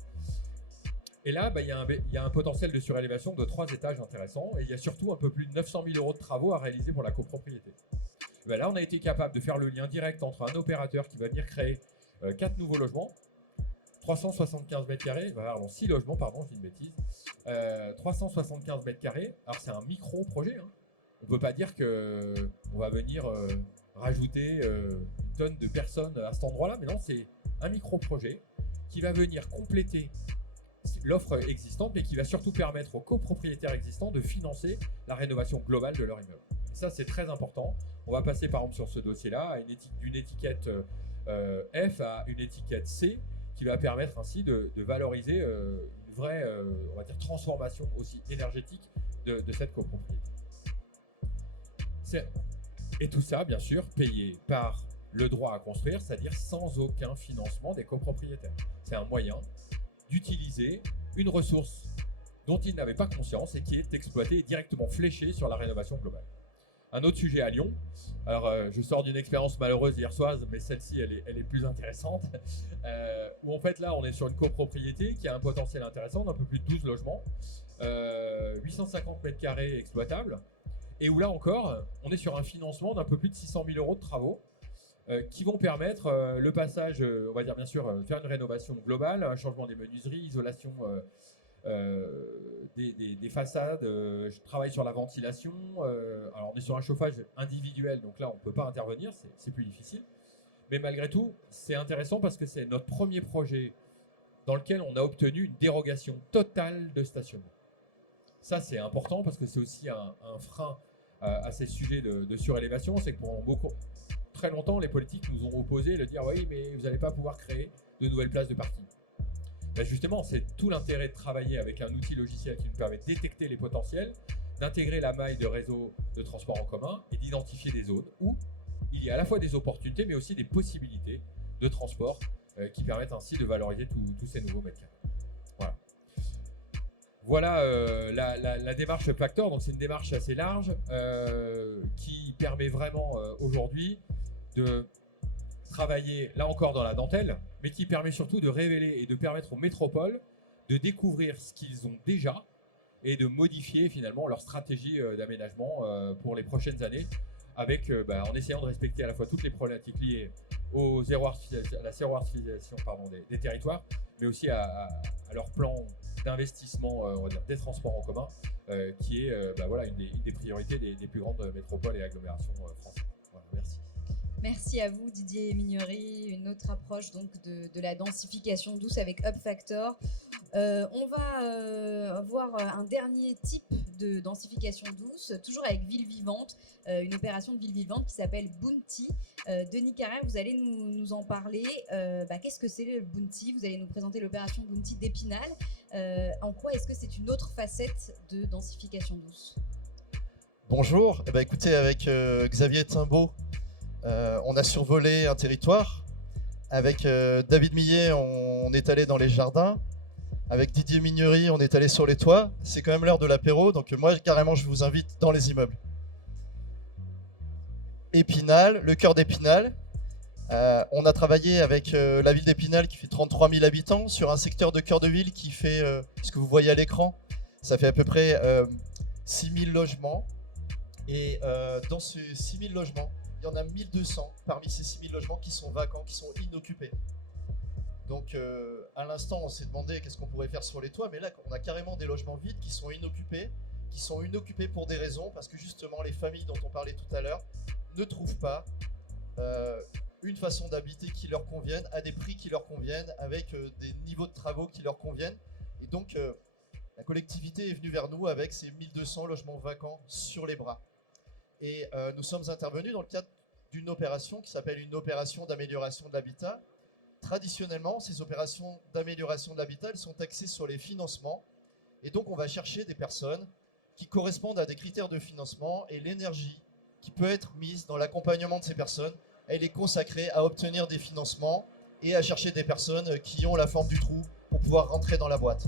Et là, il y a un potentiel de surélévation de 3 étages intéressant, et il y a surtout un peu plus de 900 000 € de travaux à réaliser pour la copropriété. Là, on a été capable de faire le lien direct entre un opérateur qui va venir créer 4 nouveaux logements, 375 mètres carrés, pardon, 6 logements, pardon, je dis une bêtise, 375 mètres carrés. Alors c'est un micro-projet, on ne peut pas dire qu'on va venir rajouter une tonne de personnes à cet endroit-là, mais non, c'est un micro-projet qui va venir compléter l'offre existante, mais qui va surtout permettre aux copropriétaires existants de financer la rénovation globale de leur immeuble. Et ça, c'est très important. On va passer par exemple sur ce dossier-là d'une étiquette F à une étiquette C, qui va permettre ainsi de valoriser une vraie on va dire, transformation aussi énergétique de cette copropriété. Et tout ça, bien sûr, payé par le droit à construire, c'est-à-dire sans aucun financement des copropriétaires. C'est un moyen d'utiliser une ressource dont ils n'avaient pas conscience et qui est exploitée et directement fléchée sur la rénovation globale. Un autre sujet à Lyon. Alors, je sors d'une expérience malheureuse hier soir, mais celle-ci, elle est plus intéressante. Où en fait, là, on est sur une copropriété qui a un potentiel intéressant d'un peu plus de 12 logements, 850 mètres carrés exploitables, et où là encore, on est sur un financement d'un peu plus de 600 000 € de travaux qui vont permettre le passage, on va dire bien sûr, faire une rénovation globale, un changement des menuiseries, isolation des façades, je travaille sur la ventilation. Alors on est sur un chauffage individuel, donc là on ne peut pas intervenir, c'est plus difficile. Mais malgré tout, c'est intéressant parce que c'est notre premier projet dans lequel on a obtenu une dérogation totale de stationnement. Ça c'est important parce que c'est aussi un frein à ces sujets de surélévation. C'est que pendant très longtemps, les politiques nous ont opposé de dire oui, mais vous n'allez pas pouvoir créer de nouvelles places de parking. Justement, c'est tout l'intérêt de travailler avec un outil logiciel qui nous permet de détecter les potentiels, d'intégrer la maille de réseau de transport en commun et d'identifier des zones où il y a à la fois des opportunités mais aussi des possibilités de transport qui permettent ainsi de valoriser tous ces nouveaux mètres carrés. Voilà la démarche Factor. Donc c'est une démarche assez large qui permet vraiment aujourd'hui de travailler là encore dans la dentelle, mais qui permet surtout de révéler et de permettre aux métropoles de découvrir ce qu'ils ont déjà et de modifier finalement leur stratégie d'aménagement pour les prochaines années, avec, en essayant de respecter à la fois toutes les problématiques liées à la zéro artificialisation des territoires, mais aussi à leur plan d'investissement on va dire, des transports en commun, qui est une des priorités des plus grandes métropoles et agglomérations françaises. Voilà, merci. Merci à vous Didier Mignery. Une autre approche donc de la densification douce avec Hub Factor. On va voir un dernier type de densification douce, toujours avec Ville Vivante, une opération de Ville Vivante qui s'appelle Bounty. Denis Carrère, vous allez nous en parler. Qu'est-ce que c'est le Bounty? Vous allez nous présenter l'opération Bounty d'Épinal. En quoi est-ce que c'est une autre facette de densification douce? Bonjour, écoutez, avec Xavier Timbaud, on a survolé un territoire. Avec David Millet, on est allé dans les jardins. Avec Didier Mignery, on est allé sur les toits. C'est quand même l'heure de l'apéro, donc moi, carrément, je vous invite dans les immeubles. Épinal, le cœur d'Épinal. On a travaillé avec la ville d'Épinal qui fait 33 000 habitants sur un secteur de cœur de ville qui fait ce que vous voyez à l'écran. Ça fait à peu près 6 000 logements. Et dans ces 6 000 logements, il y en a 1200 parmi ces 6 000 logements qui sont vacants, qui sont inoccupés. Donc à l'instant, on s'est demandé qu'est-ce qu'on pourrait faire sur les toits, mais là, on a carrément des logements vides qui sont inoccupés pour des raisons, parce que justement, les familles dont on parlait tout à l'heure ne trouvent pas une façon d'habiter qui leur convienne, à des prix qui leur conviennent, avec des niveaux de travaux qui leur conviennent. Et donc, la collectivité est venue vers nous avec ces 1200 logements vacants sur les bras. Et nous sommes intervenus dans le cadre d'une opération qui s'appelle une opération d'amélioration de l'habitat. Traditionnellement, ces opérations d'amélioration de l'habitat sont axées sur les financements. Et donc, on va chercher des personnes qui correspondent à des critères de financement, et l'énergie qui peut être mise dans l'accompagnement de ces personnes, elle est consacrée à obtenir des financements et à chercher des personnes qui ont la forme du trou pour pouvoir rentrer dans la boîte.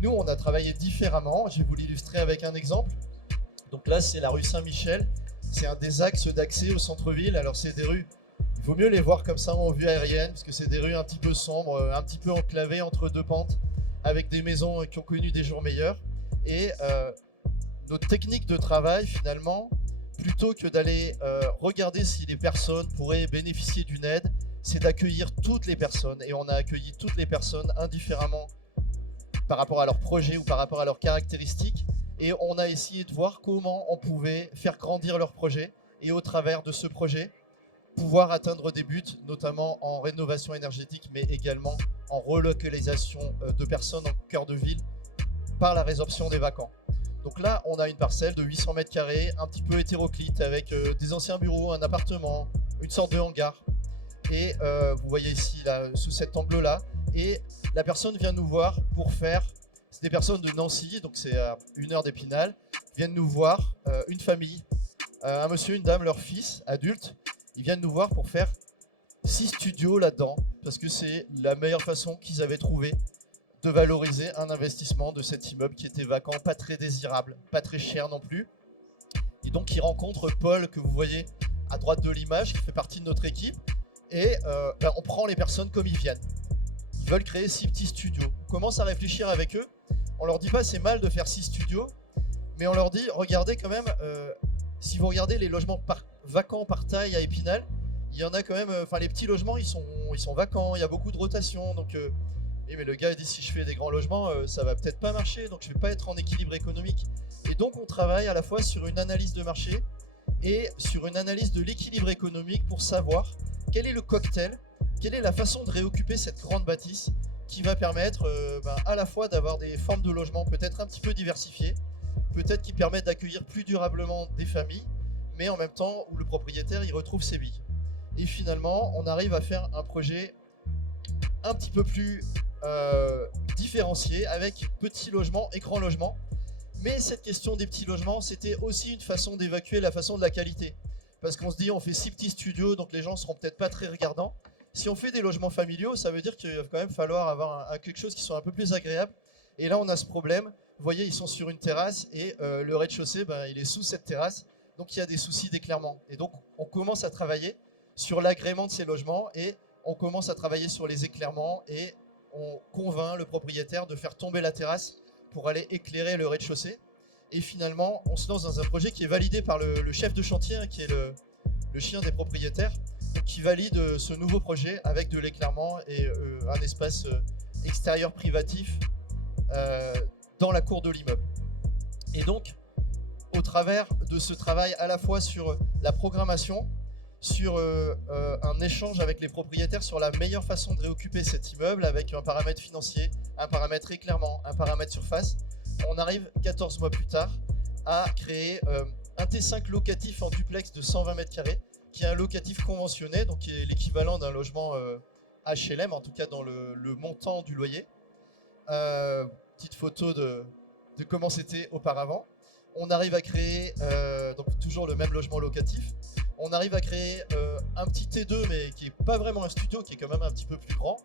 Nous, on a travaillé différemment. Je vais vous l'illustrer avec un exemple. Donc là, c'est la rue Saint-Michel. C'est un des axes d'accès au centre-ville. Alors, c'est des rues, il vaut mieux les voir comme ça en vue aérienne, parce que c'est des rues un petit peu sombres, un petit peu enclavées entre deux pentes, avec des maisons qui ont connu des jours meilleurs. Et notre technique de travail, finalement, plutôt que d'aller regarder si les personnes pourraient bénéficier d'une aide, c'est d'accueillir toutes les personnes. Et on a accueilli toutes les personnes indifféremment par rapport à leur projet ou par rapport à leurs caractéristiques. Et on a essayé de voir comment on pouvait faire grandir leur projet et au travers de ce projet, pouvoir atteindre des buts, notamment en rénovation énergétique, mais également en relocalisation de personnes en cœur de ville par la résorption des vacants. Donc là, on a une parcelle de 800 mètres carrés, un petit peu hétéroclite, avec des anciens bureaux, un appartement, une sorte de hangar. Et vous voyez ici, là, sous cet angle-là, et la personne vient nous voir pour faire... C'est des personnes de Nancy, donc c'est à 1 heure d'Épinal, viennent nous voir, une famille, un monsieur, une dame, leur fils, adulte, ils viennent nous voir pour faire 6 studios là-dedans, parce que c'est la meilleure façon qu'ils avaient trouvé de valoriser un investissement de cet immeuble qui était vacant, pas très désirable, pas très cher non plus. Et donc ils rencontrent Paul, que vous voyez à droite de l'image, qui fait partie de notre équipe, et on prend les personnes comme ils viennent. Ils veulent créer 6 petits studios. On commence à réfléchir avec eux. On leur dit pas c'est mal de faire 6 studios, mais on leur dit regardez quand même, si vous regardez les logements vacants par taille à Épinal, il y en a quand même, les petits logements ils sont vacants, il y a beaucoup de rotation, donc mais le gars il dit si je fais des grands logements, ça va peut-être pas marcher, donc je vais pas être en équilibre économique. Et donc on travaille à la fois sur une analyse de marché et sur une analyse de l'équilibre économique pour savoir quel est le cocktail, quelle est la façon de réoccuper cette grande bâtisse qui va permettre à la fois d'avoir des formes de logement peut-être un petit peu diversifiées, peut-être qui permettent d'accueillir plus durablement des familles, mais en même temps où le propriétaire il retrouve ses billes. Et finalement, on arrive à faire un projet un petit peu plus différencié avec petits logements et grands logements, Mais cette question des petits logements, c'était aussi une façon d'évacuer la façon de la qualité. Parce qu'on se dit, on fait 6 petits studios, donc les gens seront peut-être pas très regardants. Si on fait des logements familiaux, ça veut dire qu'il va quand même falloir avoir quelque chose qui soit un peu plus agréable. Et là, on a ce problème. Vous voyez, ils sont sur une terrasse et le rez-de-chaussée, il est sous cette terrasse. Donc, il y a des soucis d'éclairement. Et donc, on commence à travailler sur l'agrément de ces logements et on commence à travailler sur les éclairements et on convainc le propriétaire de faire tomber la terrasse pour aller éclairer le rez-de-chaussée. Et finalement, on se lance dans un projet qui est validé par le chef de chantier, qui est le chien des propriétaires, qui valide ce nouveau projet avec de l'éclairement et un espace extérieur privatif dans la cour de l'immeuble. Et donc, au travers de ce travail à la fois sur la programmation, sur un échange avec les propriétaires sur la meilleure façon de réoccuper cet immeuble avec un paramètre financier, un paramètre éclairement, un paramètre surface, on arrive 14 mois plus tard à créer un T5 locatif en duplex de 120 m², qui est un locatif conventionné, donc qui est l'équivalent d'un logement HLM, en tout cas dans le montant du loyer. Petite photo de comment c'était auparavant. On arrive à créer, donc toujours le même logement locatif, on arrive à créer un petit T2, mais qui n'est pas vraiment un studio, qui est quand même un petit peu plus grand,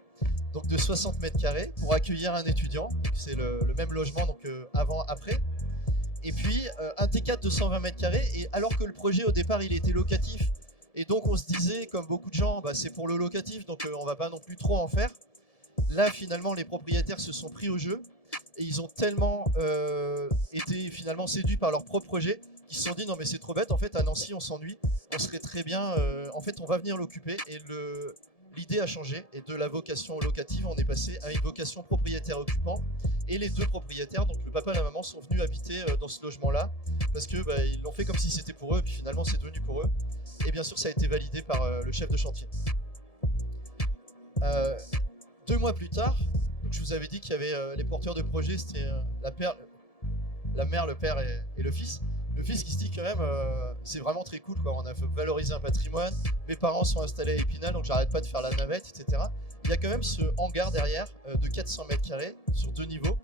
donc de 60 m², pour accueillir un étudiant. C'est le même logement, donc avant, après. Et puis un T4 de 120 m², et alors que le projet au départ il était locatif, et donc on se disait, comme beaucoup de gens, c'est pour le locatif, donc on va pas non plus trop en faire. Là finalement les propriétaires se sont pris au jeu, et ils ont tellement été finalement séduits par leur propre projet qu'ils se sont dit non mais c'est trop bête, en fait à Nancy on s'ennuie, on serait très bien, en fait on va venir l'occuper. Et l'idée a changé, et de la vocation locative on est passé à une vocation propriétaire occupant. Et les deux propriétaires, donc le papa et la maman, sont venus habiter dans ce logement là parce que ils l'ont fait comme si c'était pour eux, et puis finalement c'est devenu pour eux. Et bien sûr ça a été validé par le chef de chantier. 2 mois plus tard, donc je vous avais dit qu'il y avait les porteurs de projet, c'était la mère, le père et le fils. Le fils qui se dit quand même, c'est vraiment très cool, quoi. On a valorisé un patrimoine, mes parents sont installés à Épinal, donc j'arrête pas de faire la navette, etc. Il y a quand même ce hangar derrière de 400 m² sur 2 niveaux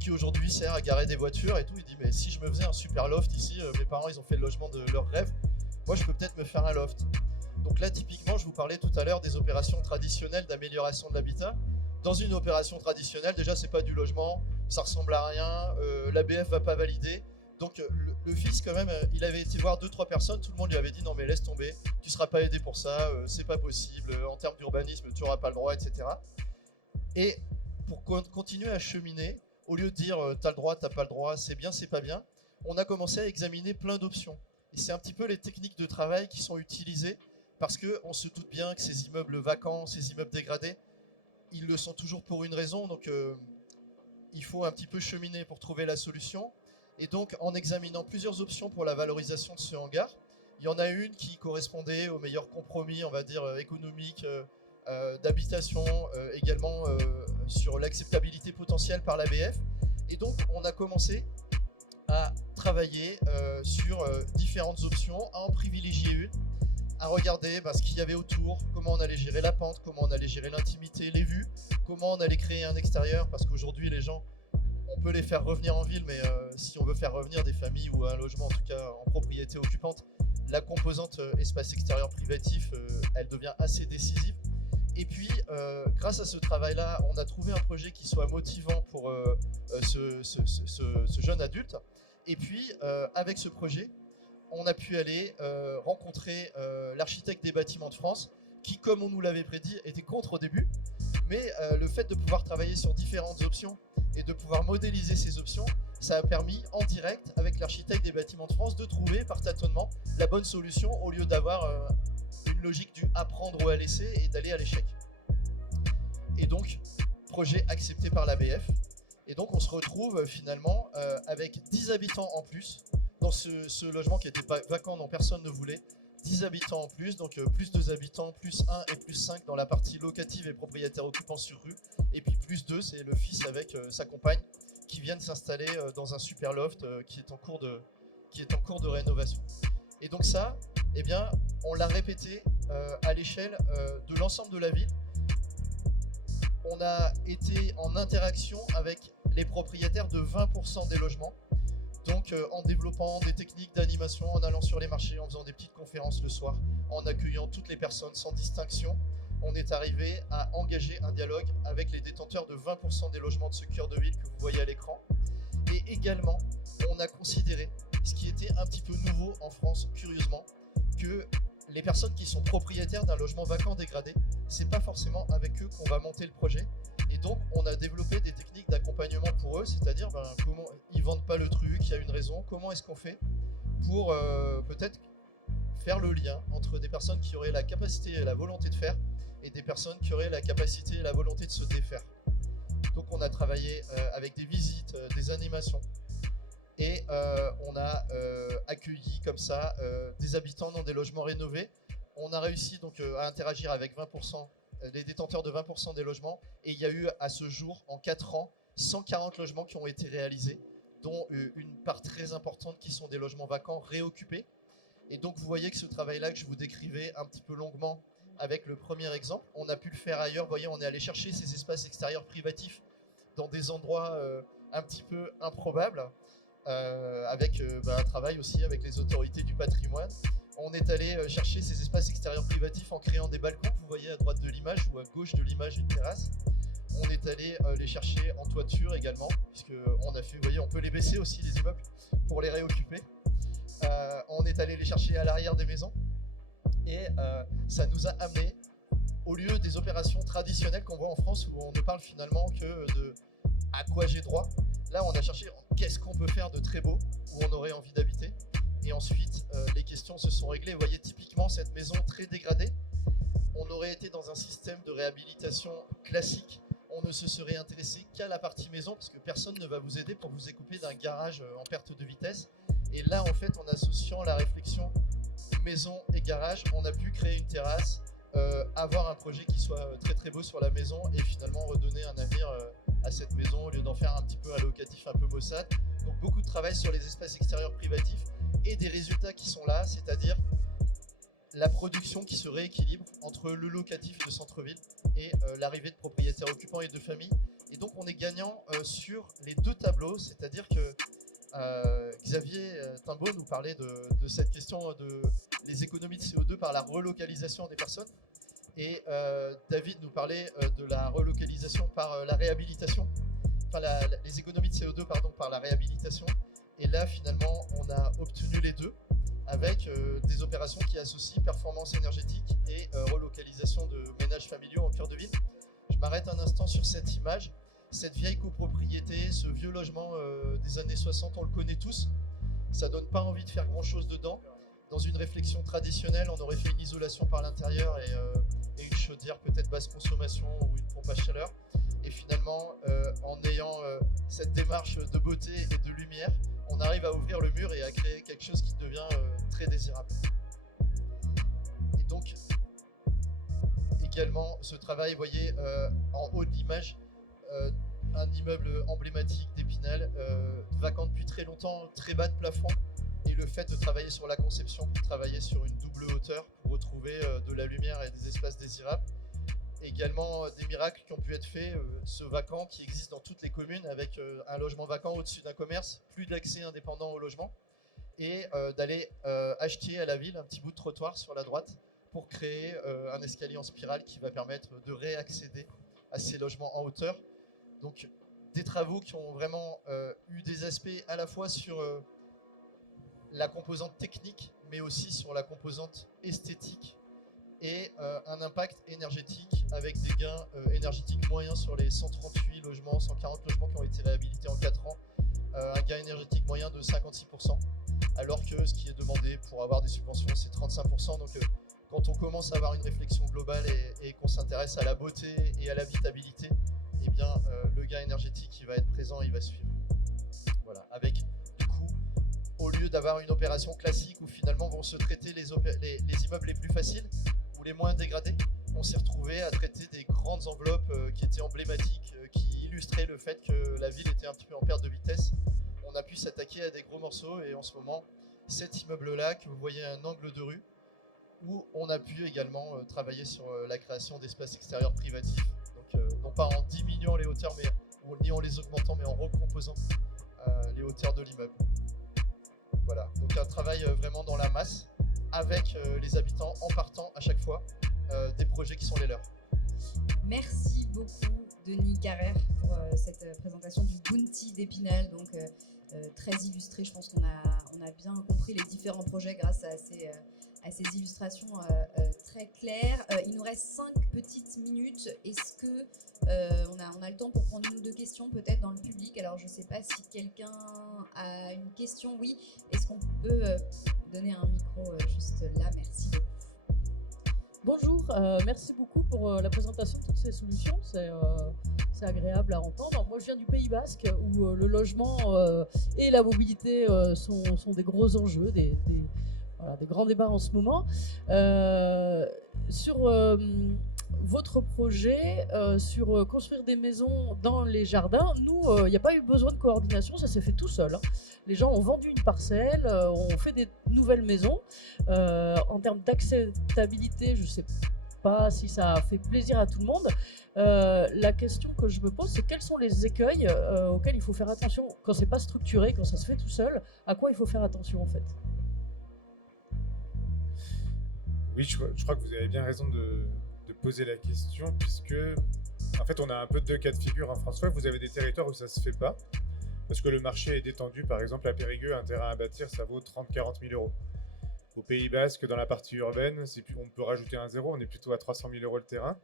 qui aujourd'hui sert à garer des voitures et tout. Il dit mais si je me faisais un super loft ici, mes parents ils ont fait le logement de leur rêve, moi je peux peut-être me faire un loft. Donc là typiquement je vous parlais tout à l'heure des opérations traditionnelles d'amélioration de l'habitat. Dans une opération traditionnelle, déjà c'est pas du logement, ça ressemble à rien, l'ABF va pas valider. Donc le fils quand même, il avait été voir 2-3 personnes, tout le monde lui avait dit non mais laisse tomber, tu seras pas aidé pour ça, c'est pas possible, en termes d'urbanisme tu n'auras pas le droit, etc. Et pour continuer à cheminer, au lieu de dire t'as le droit, t'as pas le droit, c'est bien, c'est pas bien, on a commencé à examiner plein d'options. Et c'est un petit peu les techniques de travail qui sont utilisées, parce qu'on se doute bien que ces immeubles vacants, ces immeubles dégradés, ils le sont toujours pour une raison, donc il faut un petit peu cheminer pour trouver la solution. Et donc, en examinant plusieurs options pour la valorisation de ce hangar, il y en a une qui correspondait au meilleur compromis, on va dire, économique, d'habitation, également sur l'acceptabilité potentielle par l'ABF. Et donc, on a commencé à travailler sur différentes options, à en privilégier une, à regarder ce qu'il y avait autour, comment on allait gérer la pente, comment on allait gérer l'intimité, les vues, comment on allait créer un extérieur, parce qu'aujourd'hui, les gens, on peut les faire revenir en ville, mais si on veut faire revenir des familles ou un logement, en tout cas en propriété occupante, la composante espace extérieur privatif, elle devient assez décisive. Et puis, grâce à ce travail-là, on a trouvé un projet qui soit motivant pour ce jeune adulte. Et puis, avec ce projet, on a pu aller rencontrer l'architecte des bâtiments de France, qui, comme on nous l'avait prédit, était contre au début. Mais le fait de pouvoir travailler sur différentes options et de pouvoir modéliser ces options, ça a permis en direct avec l'architecte des bâtiments de France de trouver par tâtonnement la bonne solution au lieu d'avoir une logique du apprendre ou à laisser et d'aller à l'échec. Et donc, projet accepté par l'ABF. Et donc, on se retrouve finalement avec 10 habitants en plus dans ce logement qui était vacant, dont personne ne voulait. 10 habitants en plus, donc plus 2 habitants, plus 1 et plus 5 dans la partie locative et propriétaire occupant sur rue. Et puis plus 2, c'est le fils avec sa compagne qui viennent s'installer dans un super loft qui est en cours de rénovation. Et donc ça, eh bien, on l'a répété à l'échelle de l'ensemble de la ville. On a été en interaction avec les propriétaires de 20% des logements Donc en développant des techniques d'animation, en allant sur les marchés, en faisant des petites conférences le soir, en accueillant toutes les personnes sans distinction, on est arrivé à engager un dialogue avec les détenteurs de 20% des logements de ce cœur de ville que vous voyez à l'écran. Et également, on a considéré, ce qui était un petit peu nouveau en France, curieusement, que les personnes qui sont propriétaires d'un logement vacant dégradé, c'est pas forcément avec eux qu'on va monter le projet. Et donc, on a développé des techniques d'accompagnement pour eux, c'est-à-dire comment ils vendent pas le truc, il y a une raison, comment est-ce qu'on fait pour peut-être faire le lien entre des personnes qui auraient la capacité et la volonté de faire et des personnes qui auraient la capacité et la volonté de se défaire. Donc, on a travaillé avec des visites, des animations. Et on a accueilli comme ça des habitants dans des logements rénovés. On a réussi donc à interagir avec 20%, les détenteurs de 20% des logements. Et il y a eu à ce jour, en 4 ans, 140 logements qui ont été réalisés, dont une part très importante qui sont des logements vacants réoccupés. Et donc vous voyez que ce travail-là que je vous décrivais un petit peu longuement avec le premier exemple, on a pu le faire ailleurs. Vous voyez, on est allé chercher ces espaces extérieurs privatifs dans des endroits un petit peu improbables. Avec un travail aussi avec les autorités du patrimoine. On est allé chercher ces espaces extérieurs privatifs en créant des balcons que vous voyez à droite de l'image ou à gauche de l'image une terrasse. On est allé les chercher en toiture également, puisqu'on a fait, vous voyez, on peut les baisser aussi les immeubles pour les réoccuper. On est allé les chercher à l'arrière des maisons et ça nous a amené, au lieu des opérations traditionnelles qu'on voit en France où on ne parle finalement que de à quoi j'ai droit. Là, on a cherché qu'est-ce qu'on peut faire de très beau, où on aurait envie d'habiter. Et ensuite, les questions se sont réglées. Vous voyez, typiquement, cette maison très dégradée, on aurait été dans un système de réhabilitation classique. On ne se serait intéressé qu'à la partie maison, parce que personne ne va vous aider pour vous équiper d'un garage en perte de vitesse. Et là, en fait, en associant la réflexion maison et garage, on a pu créer une terrasse, avoir un projet qui soit très très beau sur la maison et finalement redonner un avenir à cette maison au lieu d'en faire un petit peu un locatif un peu maussade. Donc beaucoup de travail sur les espaces extérieurs privatifs et des résultats qui sont là, c'est-à-dire la production qui se rééquilibre entre le locatif de centre-ville et l'arrivée de propriétaires occupants et de familles. Et donc on est gagnant sur les deux tableaux, c'est-à-dire que Xavier Timbaud nous parlait de cette question de les économies de CO2 par la relocalisation des personnes. Et David nous parlait de la relocalisation par la réhabilitation, enfin les économies de CO2 pardon, par la réhabilitation. Et là, finalement, on a obtenu les deux avec des opérations qui associent performance énergétique et relocalisation de ménages familiaux en cœur de ville. Je m'arrête un instant sur cette image. Cette vieille copropriété, ce vieux logement des années 60, on le connaît tous. Ça donne pas envie de faire grand-chose dedans. Dans une réflexion traditionnelle, on aurait fait une isolation par l'intérieur et une chaudière peut-être basse consommation ou une pompe à chaleur. Et finalement, en ayant cette démarche de beauté et de lumière, on arrive à ouvrir le mur et à créer quelque chose qui devient très désirable. Et donc, également, ce travail, vous voyez, en haut de l'image, un immeuble emblématique d'Épinal, vacant depuis très longtemps, très bas de plafond. Et le fait de travailler sur la conception pour travailler sur une double hauteur pour retrouver de la lumière et des espaces désirables. Également des miracles qui ont pu être faits, ce vacant qui existe dans toutes les communes avec un logement vacant au-dessus d'un commerce, plus d'accès indépendant au logement et d'aller acheter à la ville un petit bout de trottoir sur la droite pour créer un escalier en spirale qui va permettre de réaccéder à ces logements en hauteur. Donc des travaux qui ont vraiment eu des aspects à la fois sur la composante technique, mais aussi sur la composante esthétique et un impact énergétique avec des gains énergétiques moyens sur les 138 logements, 140 logements qui ont été réhabilités en 4 ans, un gain énergétique moyen de 56%, alors que ce qui est demandé pour avoir des subventions, c'est 35%. Donc quand on commence à avoir une réflexion globale et qu'on s'intéresse à la beauté et à l'habitabilité, eh bien, le gain énergétique il va être présent, il va suivre. Voilà, avec du coup, au lieu d'avoir une opération classique où finalement vont se traiter les immeubles les plus faciles ou les moins dégradés, on s'est retrouvé à traiter des grandes enveloppes qui étaient emblématiques, qui illustraient le fait que la ville était un petit peu en perte de vitesse. On a pu s'attaquer à des gros morceaux et en ce moment, cet immeuble-là que vous voyez à un angle de rue, où on a pu également travailler sur la création d'espaces extérieurs privatifs. Donc non pas en diminuant les hauteurs, ni en les augmentant, mais en recomposant les hauteurs de l'immeuble. Voilà, donc un travail vraiment dans la masse, avec les habitants, en partant à chaque fois des projets qui sont les leurs. Merci beaucoup, Denis Carrère, pour cette présentation du Bounty d'Épinal, donc très illustré. Je pense qu'on a bien compris les différents projets grâce à ces illustrations très claires. Il nous reste 5 petites minutes. Est-ce que on a le temps pour prendre une ou deux questions peut-être dans le public? Alors je ne sais pas si quelqu'un a une question. Oui, est-ce qu'on peut donner un micro juste là? Merci beaucoup. Bonjour, merci beaucoup pour la présentation de toutes ces solutions, c'est agréable à entendre. Moi je viens du Pays Basque où le logement et la mobilité sont des gros enjeux, des grands débats en ce moment. Sur votre projet, sur construire des maisons dans les jardins, nous, il n'y a pas eu besoin de coordination, ça s'est fait tout seul. Les gens ont vendu une parcelle, ont fait des nouvelles maisons. En termes d'acceptabilité, je ne sais pas si ça a fait plaisir à tout le monde. La question que je me pose, c'est quels sont les écueils auxquels il faut faire attention quand c'est pas structuré, quand ça se fait tout seul, à quoi il faut faire attention en fait? Oui, je crois que vous avez bien raison de poser la question, puisque en fait on a un peu deux cas de figure. François, vous avez des territoires où ça se fait pas, parce que le marché est détendu. Par exemple, à Périgueux, un terrain à bâtir, ça vaut 30-40 000 euros. Au Pays Basque, dans la partie urbaine, on peut rajouter un zéro, on est plutôt à 300 000 euros le terrain.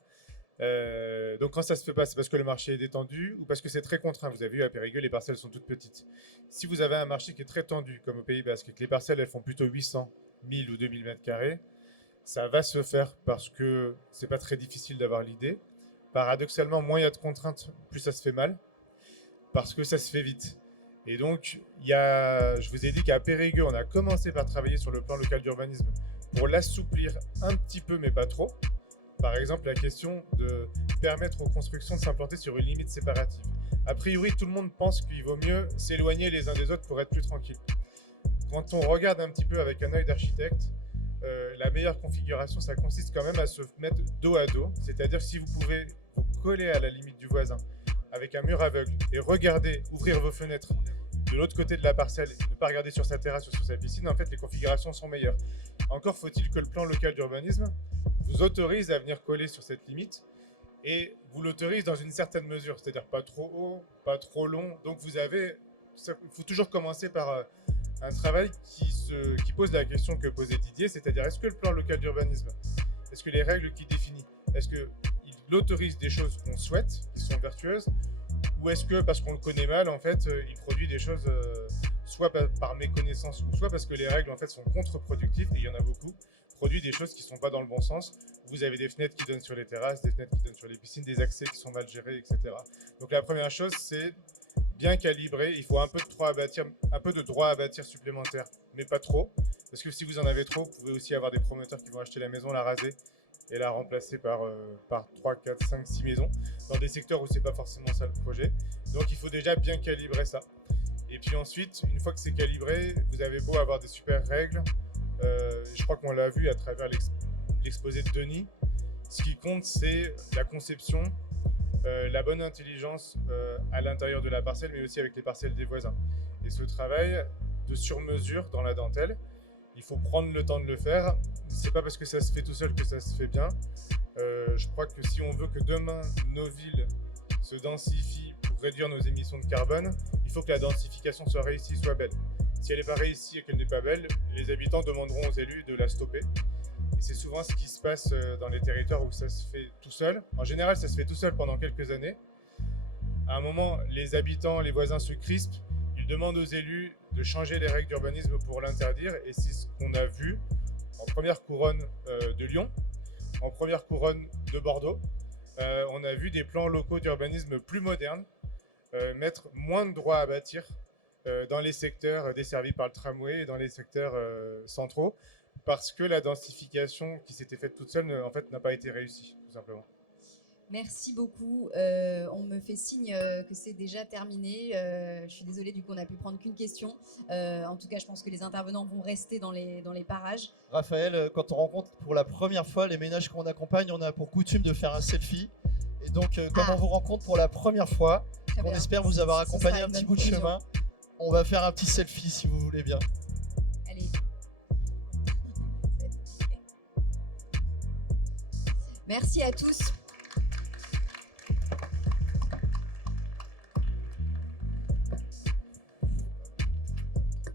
Donc quand ça se fait pas, c'est parce que le marché est détendu ou parce que c'est très contraint. Vous avez vu, à Périgueux, les parcelles sont toutes petites. Si vous avez un marché qui est très tendu, comme au Pays Basque, et que les parcelles elles font plutôt 800, 1000 ou 2000 m², ça va se faire parce que c'est pas très difficile d'avoir l'idée. Paradoxalement, moins il y a de contraintes, plus ça se fait mal, parce que ça se fait vite. Et donc, je vous ai dit qu'à Périgueux, on a commencé par travailler sur le plan local d'urbanisme pour l'assouplir un petit peu, mais pas trop. Par exemple, la question de permettre aux constructions de s'implanter sur une limite séparative. A priori, tout le monde pense qu'il vaut mieux s'éloigner les uns des autres pour être plus tranquille. Quand on regarde un petit peu avec un œil d'architecte, la meilleure configuration, ça consiste quand même à se mettre dos à dos. C'est-à-dire que si vous pouvez vous coller à la limite du voisin avec un mur aveugle et regarder, ouvrir vos fenêtres de l'autre côté de la parcelle et ne pas regarder sur sa terrasse ou sur sa piscine, en fait, les configurations sont meilleures. Encore faut-il que le plan local d'urbanisme vous autorise à venir coller sur cette limite et vous l'autorise dans une certaine mesure, c'est-à-dire pas trop haut, pas trop long. Donc il faut toujours commencer par un travail qui pose la question que posait Didier, c'est-à-dire est-ce que le plan local d'urbanisme, est-ce que les règles qu'il définit, est-ce qu'il autorise des choses qu'on souhaite, qui sont vertueuses, ou est-ce que parce qu'on le connaît mal, en fait, il produit des choses soit par méconnaissance, ou soit parce que les règles en fait sont contre-productives, et il y en a beaucoup, produit des choses qui ne sont pas dans le bon sens. Vous avez des fenêtres qui donnent sur les terrasses, des fenêtres qui donnent sur les piscines, des accès qui sont mal gérés, etc. Donc la première chose, c'est bien calibrer. Il faut un peu de droit à bâtir supplémentaire, mais pas trop. Parce que si vous en avez trop, vous pouvez aussi avoir des promoteurs qui vont acheter la maison, la raser et la remplacer par 3, 4, 5, 6 maisons dans des secteurs où c'est pas forcément ça le projet. Donc il faut déjà bien calibrer ça. Et puis ensuite, une fois que c'est calibré, vous avez beau avoir des super règles. Je crois qu'on l'a vu à travers l'exposé de Denis. Ce qui compte, c'est la conception, la bonne intelligence à l'intérieur de la parcelle, mais aussi avec les parcelles des voisins. Et ce travail de sur-mesure dans la dentelle, il faut prendre le temps de le faire. C'est pas parce que ça se fait tout seul que ça se fait bien. Je crois que si on veut que demain nos villes se densifient pour réduire nos émissions de carbone, il faut que la densification soit réussie, soit belle. Si elle n'est pas réussie et qu'elle n'est pas belle, les habitants demanderont aux élus de la stopper. Et c'est souvent ce qui se passe dans les territoires où ça se fait tout seul. En général, ça se fait tout seul pendant quelques années. À un moment, les habitants, les voisins se crispent. Ils demandent aux élus de changer les règles d'urbanisme pour l'interdire. Et c'est ce qu'on a vu en première couronne de Lyon, en première couronne de Bordeaux. On a vu des plans locaux d'urbanisme plus modernes, mettre moins de droits à bâtir dans les secteurs desservis par le tramway et dans les secteurs centraux, parce que la densification qui s'était faite toute seule en fait, n'a pas été réussie, tout simplement. Merci beaucoup. On me fait signe que c'est déjà terminé. Je suis désolée, du coup, on n'a pu prendre qu'une question. En tout cas, je pense que les intervenants vont rester dans les parages. Raphaël, quand on rencontre pour la première fois les ménages qu'on accompagne, on a pour coutume de faire un selfie. Et donc, comme on vous rencontre pour la première fois, on espère vous avoir accompagné un petit bout de chemin. On va faire un petit selfie si vous voulez bien. Merci à tous.